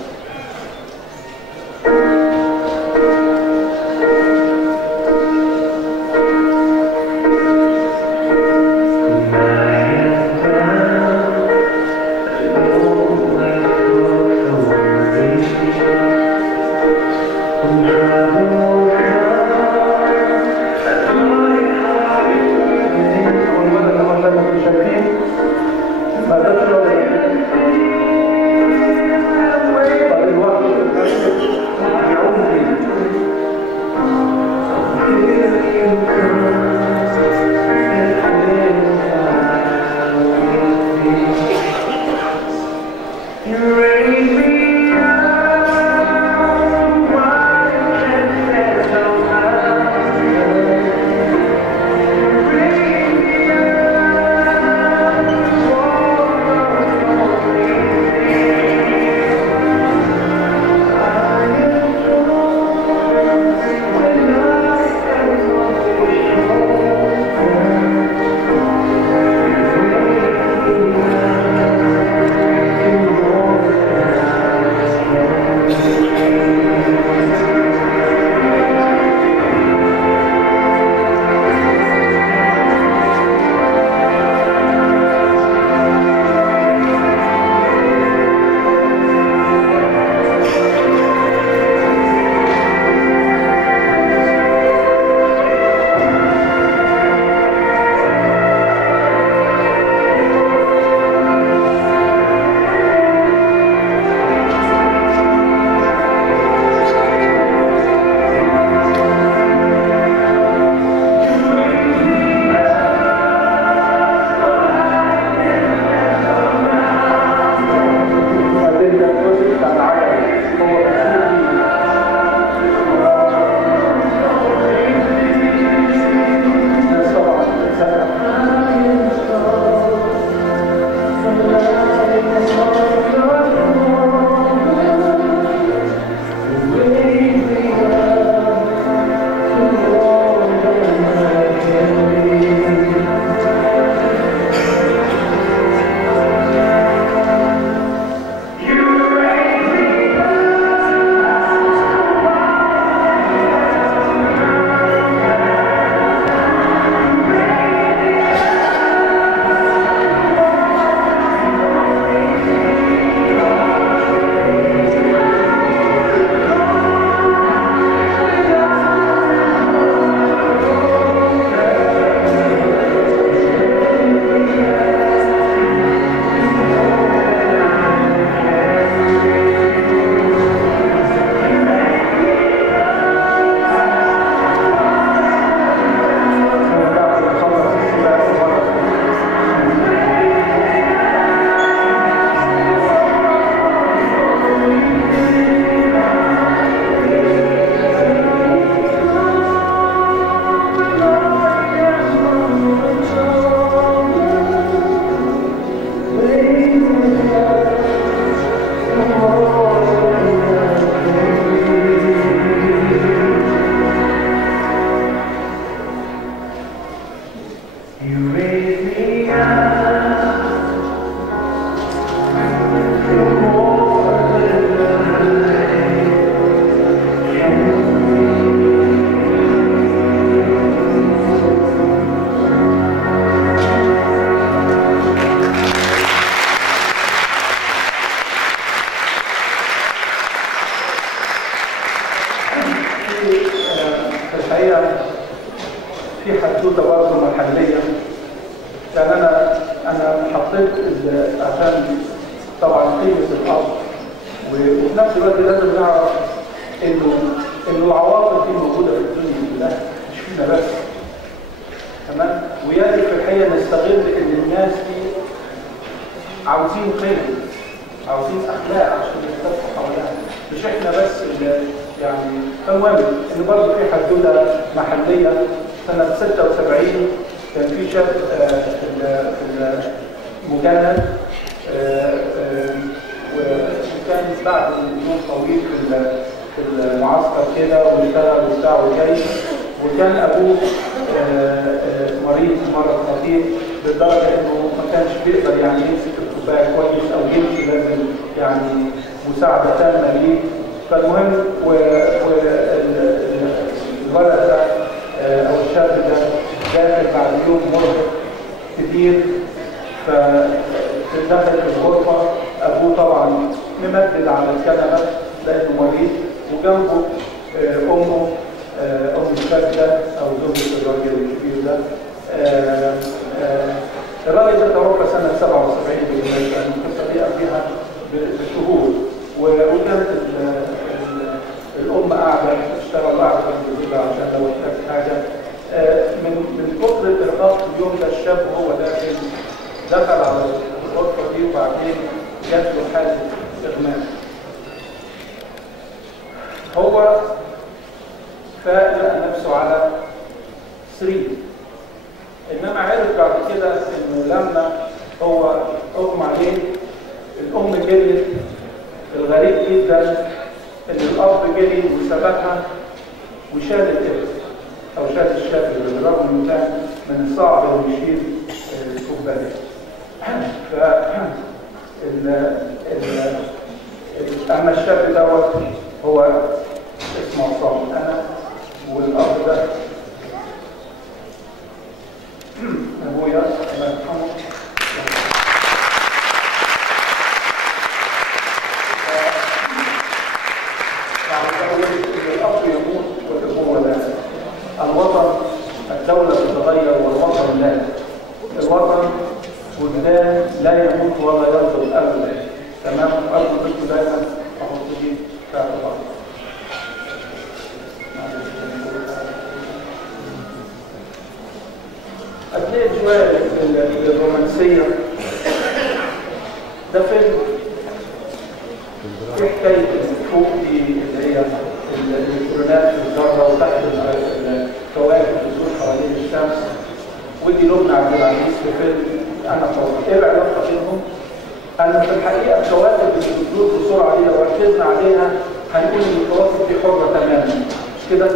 الحقيقة في حدوتة برضه محلية. يعني أنا حطيت عشان طبعا قيمة الأرض، وفي نفس الوقت لازم نعرف إنه العواطف دي موجودة في الدنيا كلها مش فينا بس. تمام؟ ويجب في الحقيقة نستغل إن الناس دي عاوزين قيم، عاوزين أخلاق عشان يتفتحوا حولها، مش إحنا بس يعني. فالمهم إن برضه في حدوتة محلية سنة 76 كان في شاب في المجند، وكان بعد يوم طويل في المعسكر كده واشتغل وبتاع وجاي، وكان ابوه مريض مرض خطير لدرجه انه ما كانش بيقدر يعني يمسك الكوبايه كويس او يمشي، لازم يعني مساعده تامه ليه. فالمهم الولد ده او الشاب ده داخل بعد يوم مرهق كبير، فدخل في الغرفه، ابوه طبعا ممدد على الكنبه لانه مريض، وجنبه امه، ام الشاب ده او زوجة الراجل الكبير ده. الراجل ده توفى سنه 77 بالمناسبه، القصه دي قبلها بشهور، وكانت الام قاعده تشتغل بعد الزوجه عشان لو احتاجت حاجه. من كثر الارهاق في اليوم ده الشاب وهو دخل على الغرفه دي، وبعدين جات له حاله اغماء. هو فلقى نفسه على سرير، انما عرف بعد كده انه لما هو اغمى عليه الام جريت. الغريب جدا ان الاب جري وسبقها وشال الابن او شال الشاب، بالرغم انه كان من الصعب انه يشيل الكوبايه. اما الشاب دوت هو اسمه عصام انا، والاب ده ابويا الله يرحمه. الاب يموت والابوه لا. الوطن، الدوله تتغير والوطن لا. الوطن وجدان لا يموت ولا يرضى ابدا. تمام؟ ارجو منكم دايما احط دي في اعتبار. أدليت شوية الرومانسية. ده فيلم في حكاية فوق دي اللي هي الإلكترونات في الذرة وتحت الكواكب بتدور حوالين الشمس، ودي لبنى عبد العزيز في فيلم أنا فوق. إيه العلاقة بينهم؟ أنا في الحقيقة الكواكب اللي بتدور بسرعة دي لو ركزنا عليها هنقول إن الكواكب دي حرة تماما، مش كده؟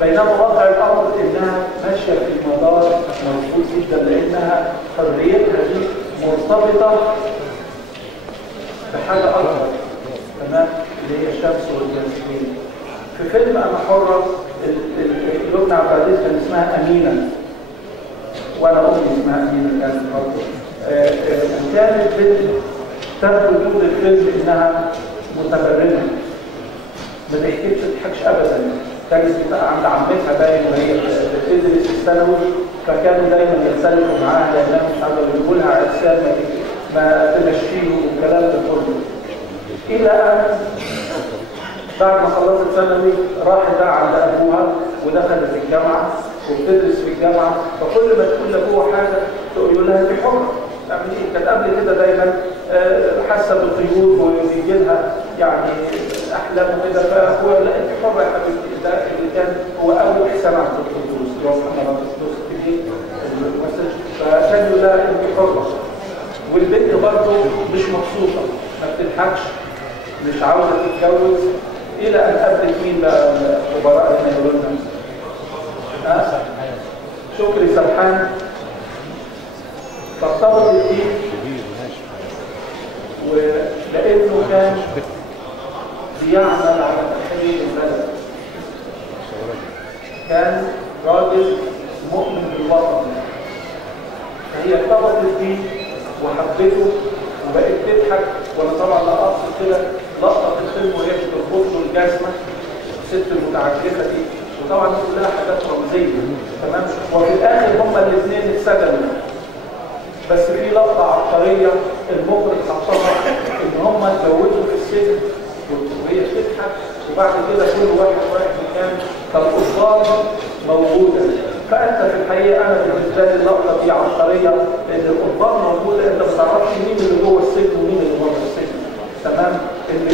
بينما واقع الامر انها ماشيه في مدار مظبوط جدا، لانها حريتها دي مرتبطه بحاجه اكبر، تمام؟ اللي هي الشمس والجاذبيه. في فيلم انا حره لبنى عبد العزيز كان اسمها امينه، وانا امي اسمها امينه كانت برضه. كانت بنت تبدو طول الفيلم انها متبرمه، ما تضحكش ابدا. كانت عند عمتها باين وهي بتدرس الثانوي، فكانوا دايما يختلفوا معاها لانها مش عارفه يجيبوا لها عرسان ما تمشيه والكلام ده كله. الى ان بعد ما خلصت ثانوي راحت بقى عند ابوها ودخلت الجامعه وبتدرس في الجامعه، فكل ما تقول لابوها حاجه يقول لها انت حره. يعني كانت قبل كده دايما حاسه بالقيود ويجي لها يعني احلام وكده، فهو لا انت حره يا حبيبتي. ده اللي كان هو اول احسان عند القدوس اللي هو محمد القدوس الكبير المسج، فكان يقول لها انت حره. والبنت برضه مش مبسوطه، ما بتضحكش، مش عاوزه تتجوز، الى ان قابلت مين بقى الخبراء اللي يقولوا لنا؟ شكري سرحان. فارتبطت بيه ولانه كان بيعمل على تحرير البلد، كان راجل مؤمن بالوطن، فهي ارتبطت بيه وحبته وبقت تضحك. وانا طبعا لا اقصد كده، لقطه الفيلم وهي بتربط له الجزمه، الست المتعجبه دي طبعا دي كلها حاجات رمزيه تمام. وفي الاخر هما الاثنين اتسجنوا، بس في لقطه عبقريه المخرج حطها ان هما اتجوزوا في السجن وهي بتضحك، وبعد كده كل واحد رايح مكان فالقضبان موجوده. فانت في الحقيقه انا بالنسبه لي اللقطه دي عبقريه، لان القضبان موجوده، انت ما تعرفش مين اللي جوه السجن ومين اللي بره السجن تمام. اللي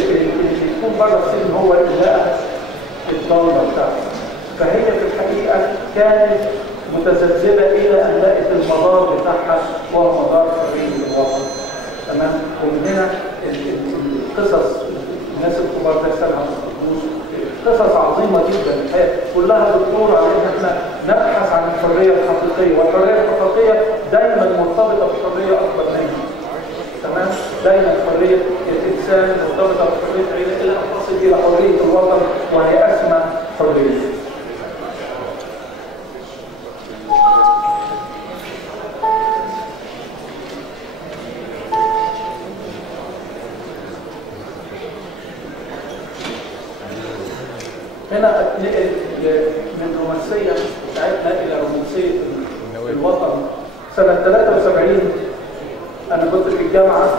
يكون بره السجن هو اللي لقى الضلمه بتاعته. فهي في الحقيقه كانت متذبذبه الى ان لقت المدار بتاعها وهو مدار حريه الوطن تمام. ومن هنا القصص الناس الكبار زي سلمى القدوس قصص عظيمه جدا الحقيقه، كلها بتدور على ان احنا نبحث عن الحريه الحقيقيه، والحريه الحقيقيه دايما مرتبطه بحريه اكبر منها تمام. دايما حريه الانسان مرتبطه بحريه العيله الى ان تصل الى حريه الوطن وهي اسمى حريه. هنا اتنقل من رومانسيه بتاعتنا الى رومانسيه الوطن. سنه 73 انا كنت في الجامعه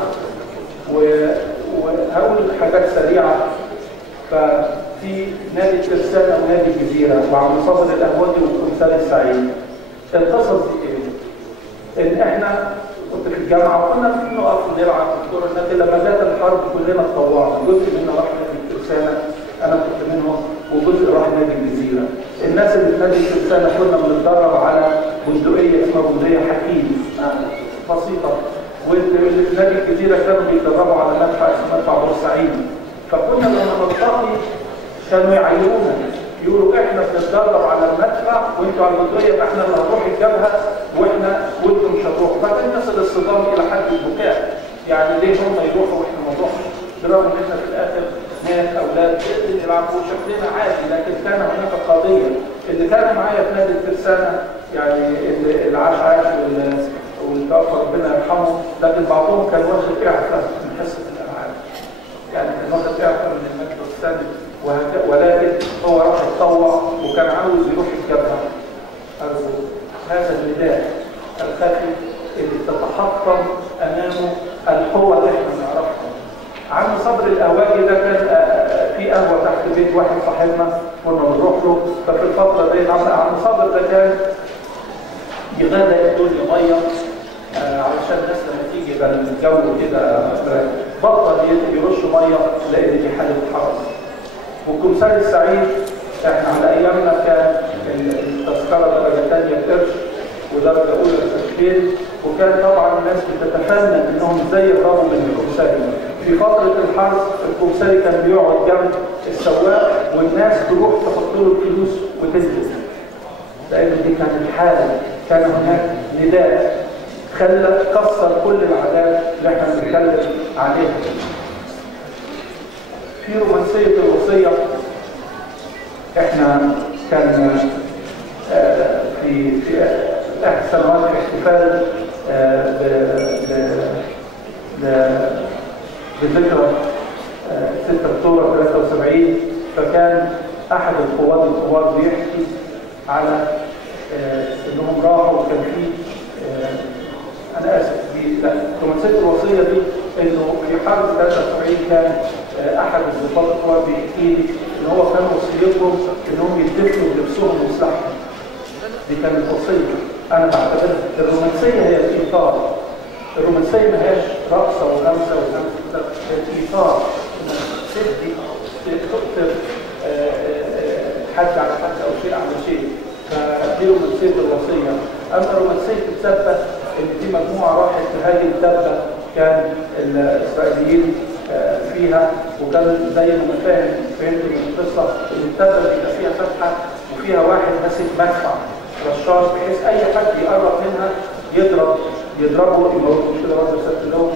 وهقول حاجات سريعه. ففي نادي الترسانه ونادي الجزيره وعم صابر القهوجي والتمثال السعيد. القصص دي ايه؟ ان احنا كنت في الجامعه وكنا بنقف نلعب في الكوره، لكن لما جت الحرب كلنا اتطوعنا، جزء منا راح نادي الترسانه، انا كنت منهم، وجزء راح نادي الجزيره. الناس اللي في نادي الترسانه كنا بنتدرب على بندقيه اسمها بندقيه حكيم بسيطه، واللي في نادي الجزيره كانوا بيتدربوا على مدفع اسمه مدفع بورسعيد. فكنا لما نلتقي كانوا يعيرونا يقولوا احنا بنتدرب على المدفع وانتوا على البندقيه، احنا اللي هنروح الجبهه وانتوا مش هتروحوا. فكان يصل الصدام الى حد البكاء، يعني ليه هم يروحوا واحنا ما نروحش؟ برغم ان احنا في الاخر ناس اولاد يلعبوا شكلنا عادي، لكن كان هناك قضيه. اللي كانوا معايا في نادي الترسانه يعني اللي عاش والتوفى ربنا يرحمه، لكن بعضهم كان واخد اعفاء من حصه الالعاب، يعني كان واخد اعفاء من المجلس الثاني، ولكن هو راح يتطوع وكان عاوز يروح الجبهه. هذا النداء الخفي اللي تتحطم امامه القوه اللي احنا نعرفها. عم صبر القهواجي ده كان في قهوه تحت بيت واحد صاحبنا كنا بنروح له. ففي الفتره دي عم صبر ده كان يغادر الدنيا ميه علشان الناس لما تيجي يبقى الجو كده بطل يرش ميه لان دي حاله حرب. والتمثال السعيد احنا على ايامنا كان التذكره درجه ثانيه بقرش ودرجه اولى بقرشين، وكان طبعا الناس بتتفنن انهم ازاي يهربوا من الكمثالي. في فتره الحرب الكمثالي كان بيقعد جنب السواق والناس تروح تحط له الفلوس وتنزل، لان دي كانت حاله، كان هناك نداء خلى كسر كل العادات اللي احنا بنتكلم عليها. في رومانسيه الوصيه احنا كان في احد سنوات احتفال بذكرى 6 اكتوبر 73، فكان احد القواد الكبار بيحكي على انهم راحوا وكان في انا اسف لا رومانسيه الوصيه دي انه في حرب 73 كان احد الضباط الكبار بيحكي لي ان هو كان وصيتهم انهم يدفنوا بلبسهم وسلاحهم. دي كانت وصيه. انا بعتبرها الرومانسيه هي الايثار. الرومانسيه ما هياش رقصه وغمسه وغمسه، هي الايثار، انك تدي تؤثر حد على حد او شيء على شيء. فدي رومانسيه الوصيه. اما رومانسيه التبه ان في مجموعه راحت تهاجم تبه كان الاسرائيليين فيها، وكان زي ما فهمت من القصه ان التبه بيبقى فيها فتحه وفيها واحد ماسك مدفع رشاش بحيث اي حد يقرب منها يضربه يموته كده برضه يسكتلهم.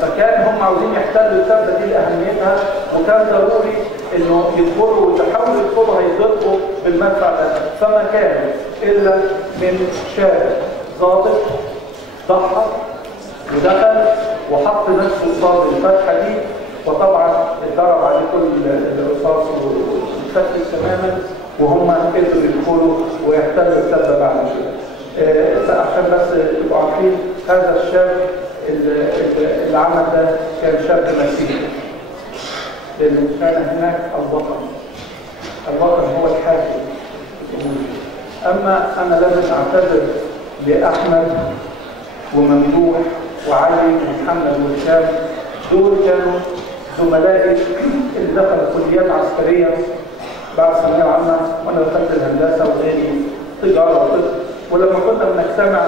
فكان هم عاوزين يحتلوا التبه دي لاهميتها، وكان ضروري انه يدخلوا وتحاولوا يدخلوا هيضربوا بالمدفع ده. فما كان الا من شاب ضابط ضحى ودخل وحط نفسه قصاد الفتحه دي، وطبعا اتضرب عليه كل الرصاص واتفتت تماما وهم قدروا يدخلوا ويحتلوا السد بعد كده. عشان بس تبقوا عارفين هذا الشاب اللي عمل ده كان شاب مسيحي، لأنه كان هناك الوطن. الوطن هو الحاكم. أما أنا لازم أعتذر لأحمد وممدوح وعلي ومحمد وهشام، دول كانوا زملائي اللي دخلوا كليات عسكرية بعد ثانوية عامة، وأنا دخلت الهندسة وغيري تجارة وطب. ولما كنا بنجتمع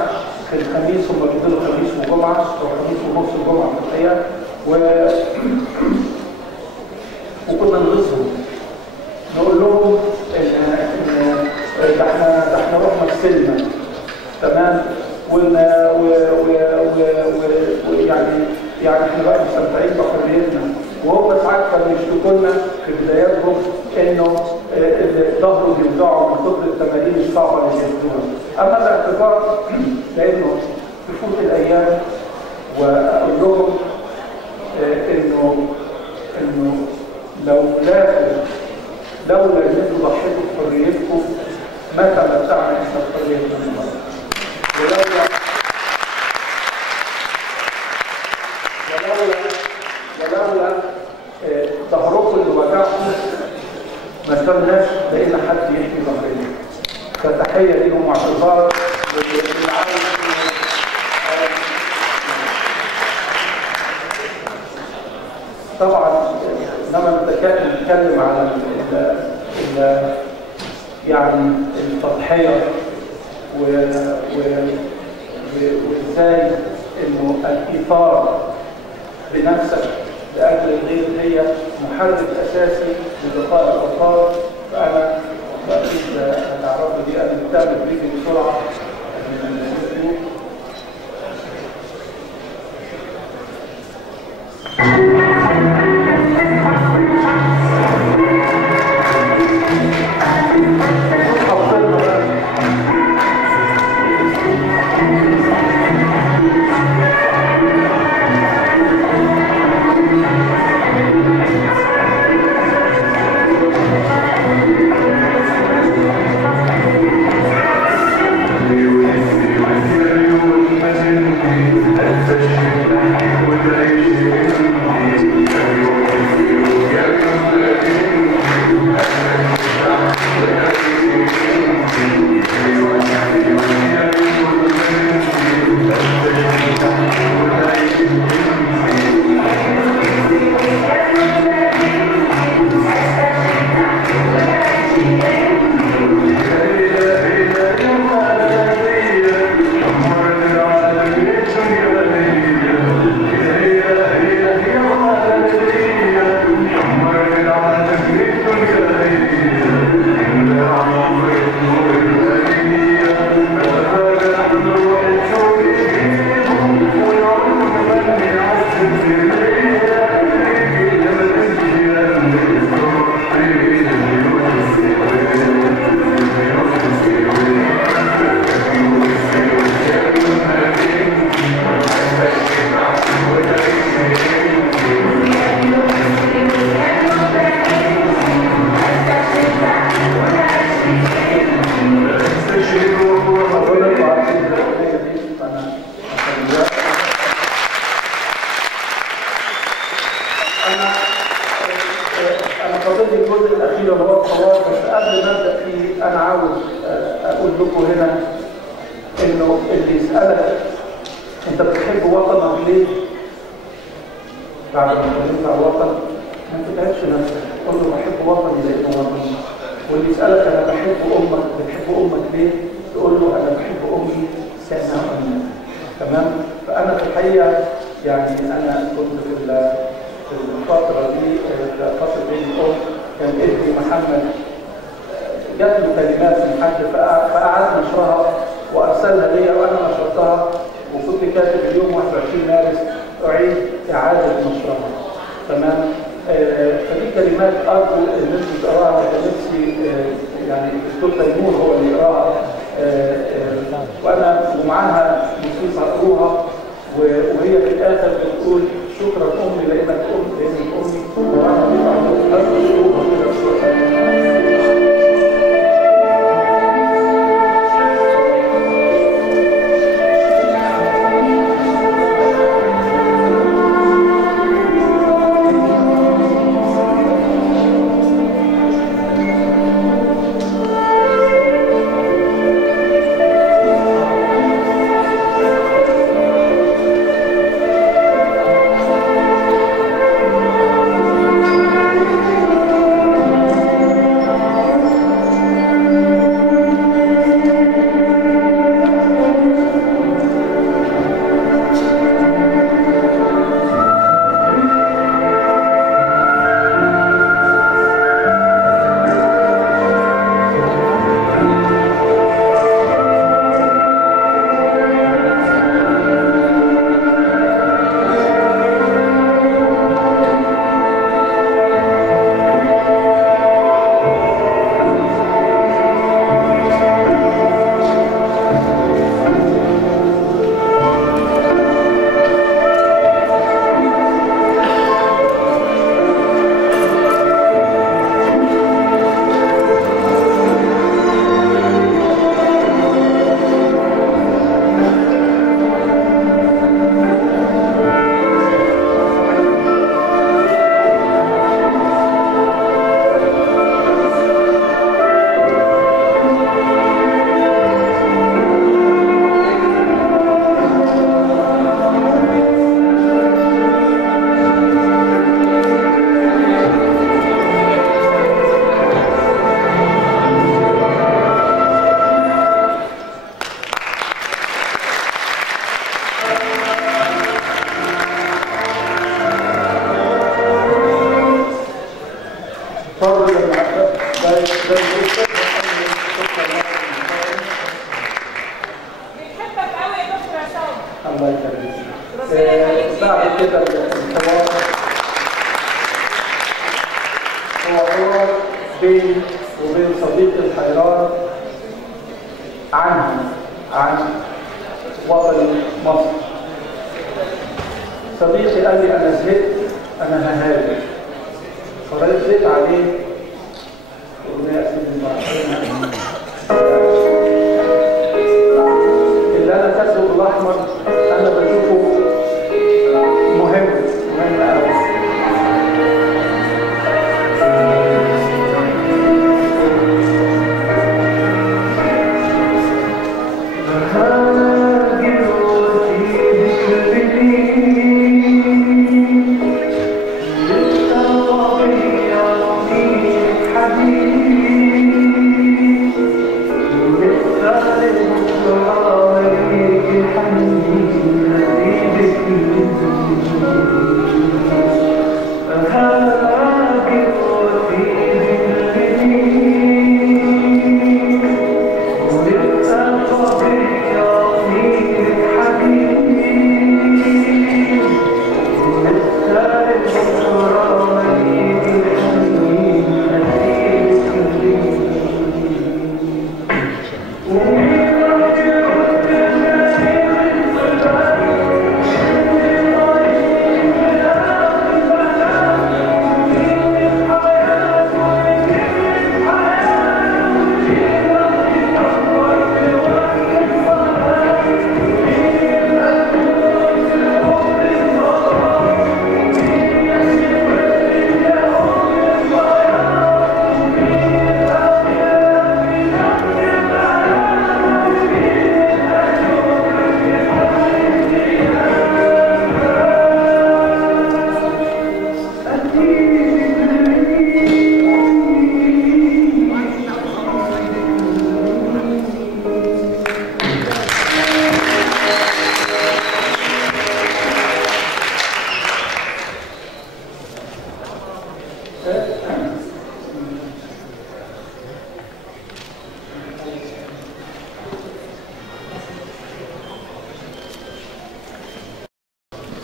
في الخميس، هم بيدوا خميس وجمعة أو خميس ونص الجمعة في الحقيقة، وكنا نغيظهم نقول لهم ده احنا رحنا السينما تمام، يعني احنا بقى مستمتعين بحريتنا. وهم ساعات كانوا يشتكوا لنا في بداياتهم انه ظهروا بيوجعوا من كتر التمارين الصعبه اللي بيعملوها. اما الاعتبار لانه تفوت الايام واقول لهم انه لولا ان انتوا ضحيتوا بحريتكم ما تمتعنا احنا بحريتنا النهارده. ولولا ظهركم اللي وجعكم ما كناش لقينا حد يحمي ظهرنا. فتحيه ليهم واعتذار للعالم. طبعا لما نتكلم على يعني التضحيه وازاي انه الايثار بنفسك لاجل الغير هي محرك اساسي لبقاء الاوطان. فانا بقيت هتعرفوا دي انا بتعمل بريفنج بسرعه بنحبك قوي يا دكتور عصام. الله يخليك. ربنا يخليك. بعد كده الحوار هو حوار بيني وبين صديقي الحيران عن وطن مصر. صديقي قال لي انا زهقت، انا ههاجر. فرديت عليه واغنيه اسيب المعصيه اللي انا كاتبه بالاحمر انا بشوفه مهم قوي.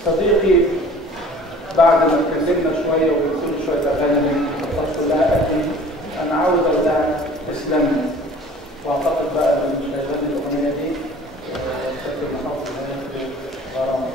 صديقي بعد ما اتكلمنا شويه وقلت له شويه اغاني قلت لها اكيد انا عاوز اقول لها اسلامي، واعتقد بقى ان شغال الاغنيه دي بشكل محافظ على غرامه.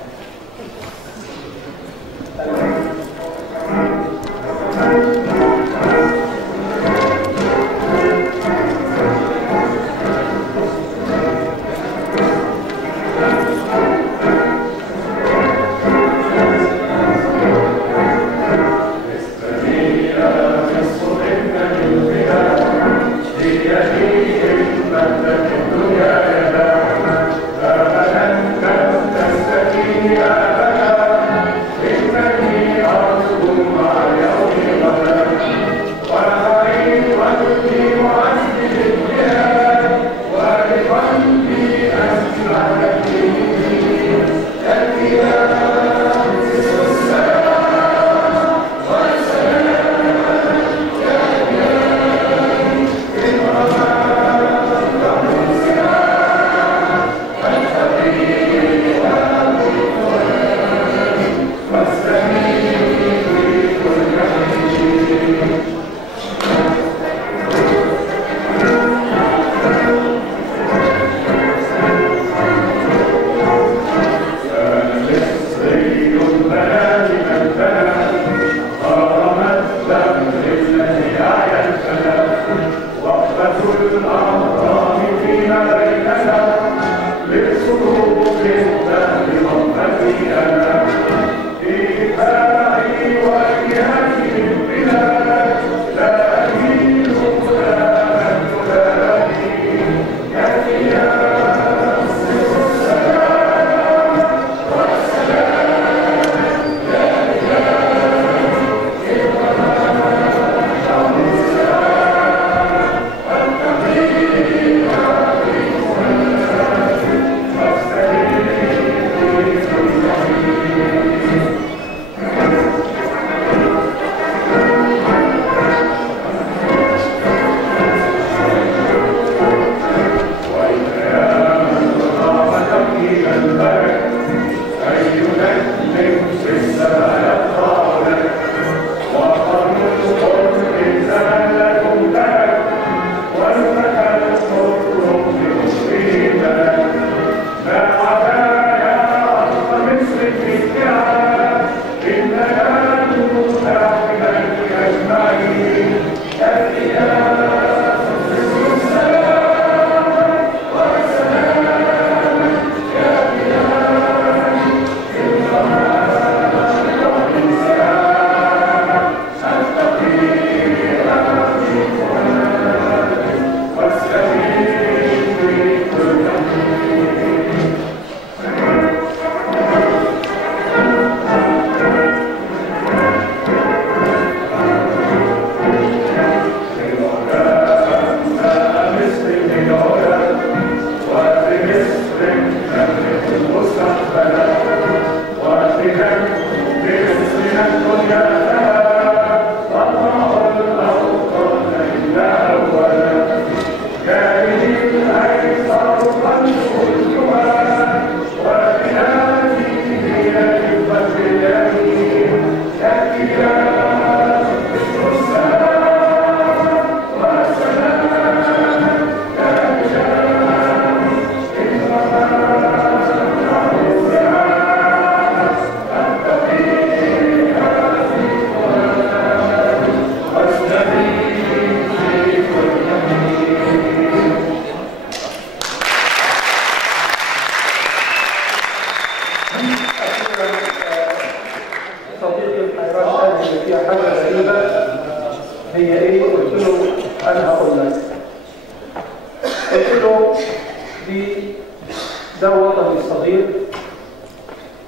ده وطني الصغير،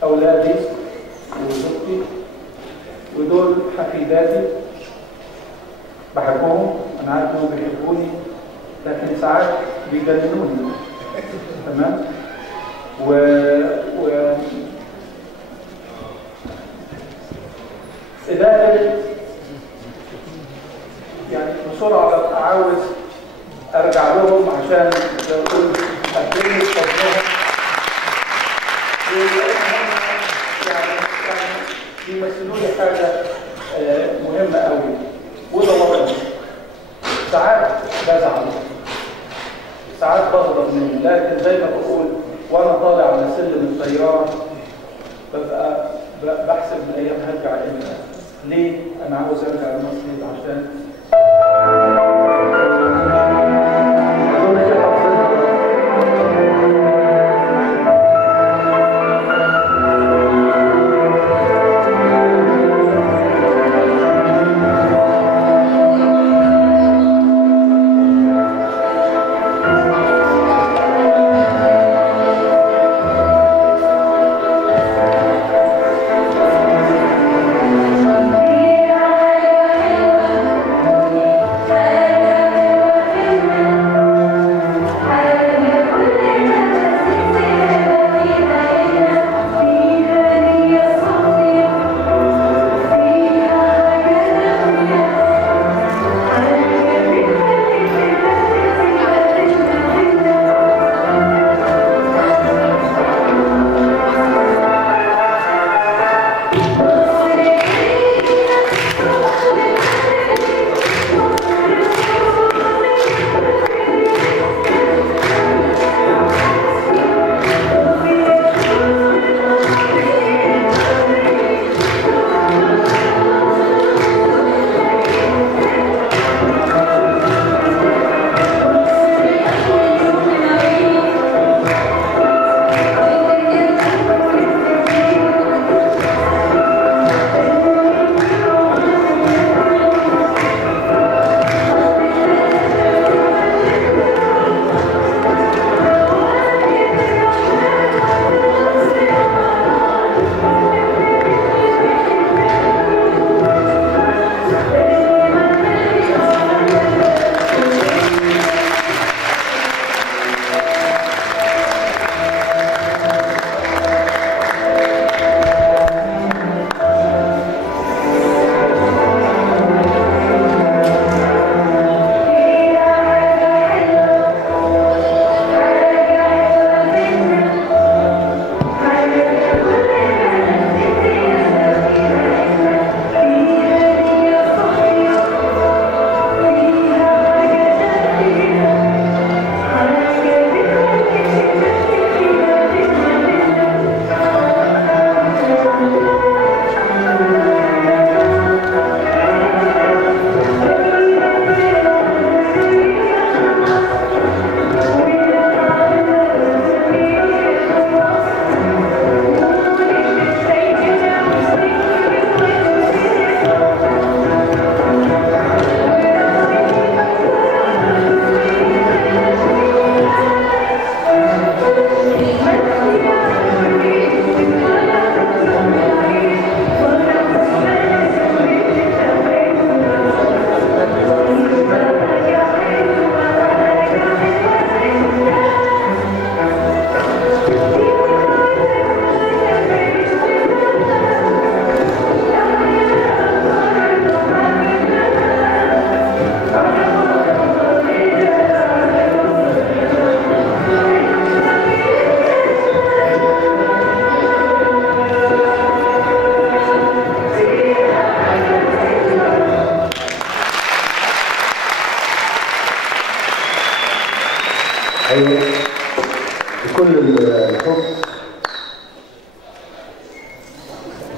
أولادي وزوجتي، ودول حفيداتي بحبهم، أنا عارف إنهم بيحبوني لكن ساعات بيجننوني. تمام؟ إدارة يعني بسرعة عاوز أرجع لهم عشان أقول أكيد فضلهم يعني بيمثلوا لي حاجة مهمة قوي، وده وطني. ساعات بزعل، ساعات بغضب منه، لكن زي ما بقول وأنا طالع على سلم الطيارة ببقى بحسب الأيام هرجع إمتى. ليه؟ أنا عاوز أرجع لمصر عشان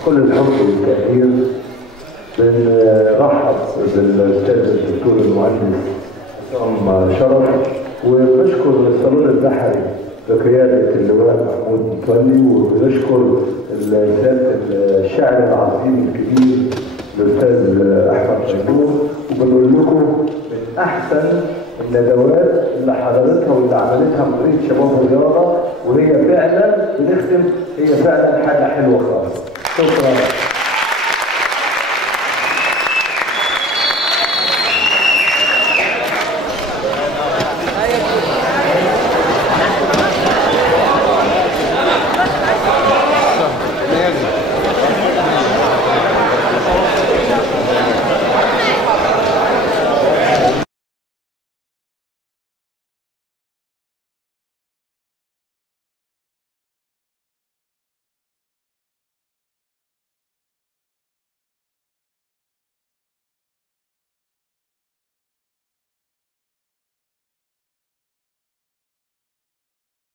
كل الحب والتقدير بنرحب بالاستاذ الدكتور المهندس عصام شرف، وبشكر الصالون البحري بقياده اللواء محمود متولي، وبنشكر سياده الشاعر العظيم الكبير الاستاذ احمد شيخور، وبنقول لكم من احسن الندوات اللي حضرتها واللي عملتها مديريه شباب الرياضه، وهي فعلا بنختم، هي فعلا حاجه حلوه خالص. شكرا.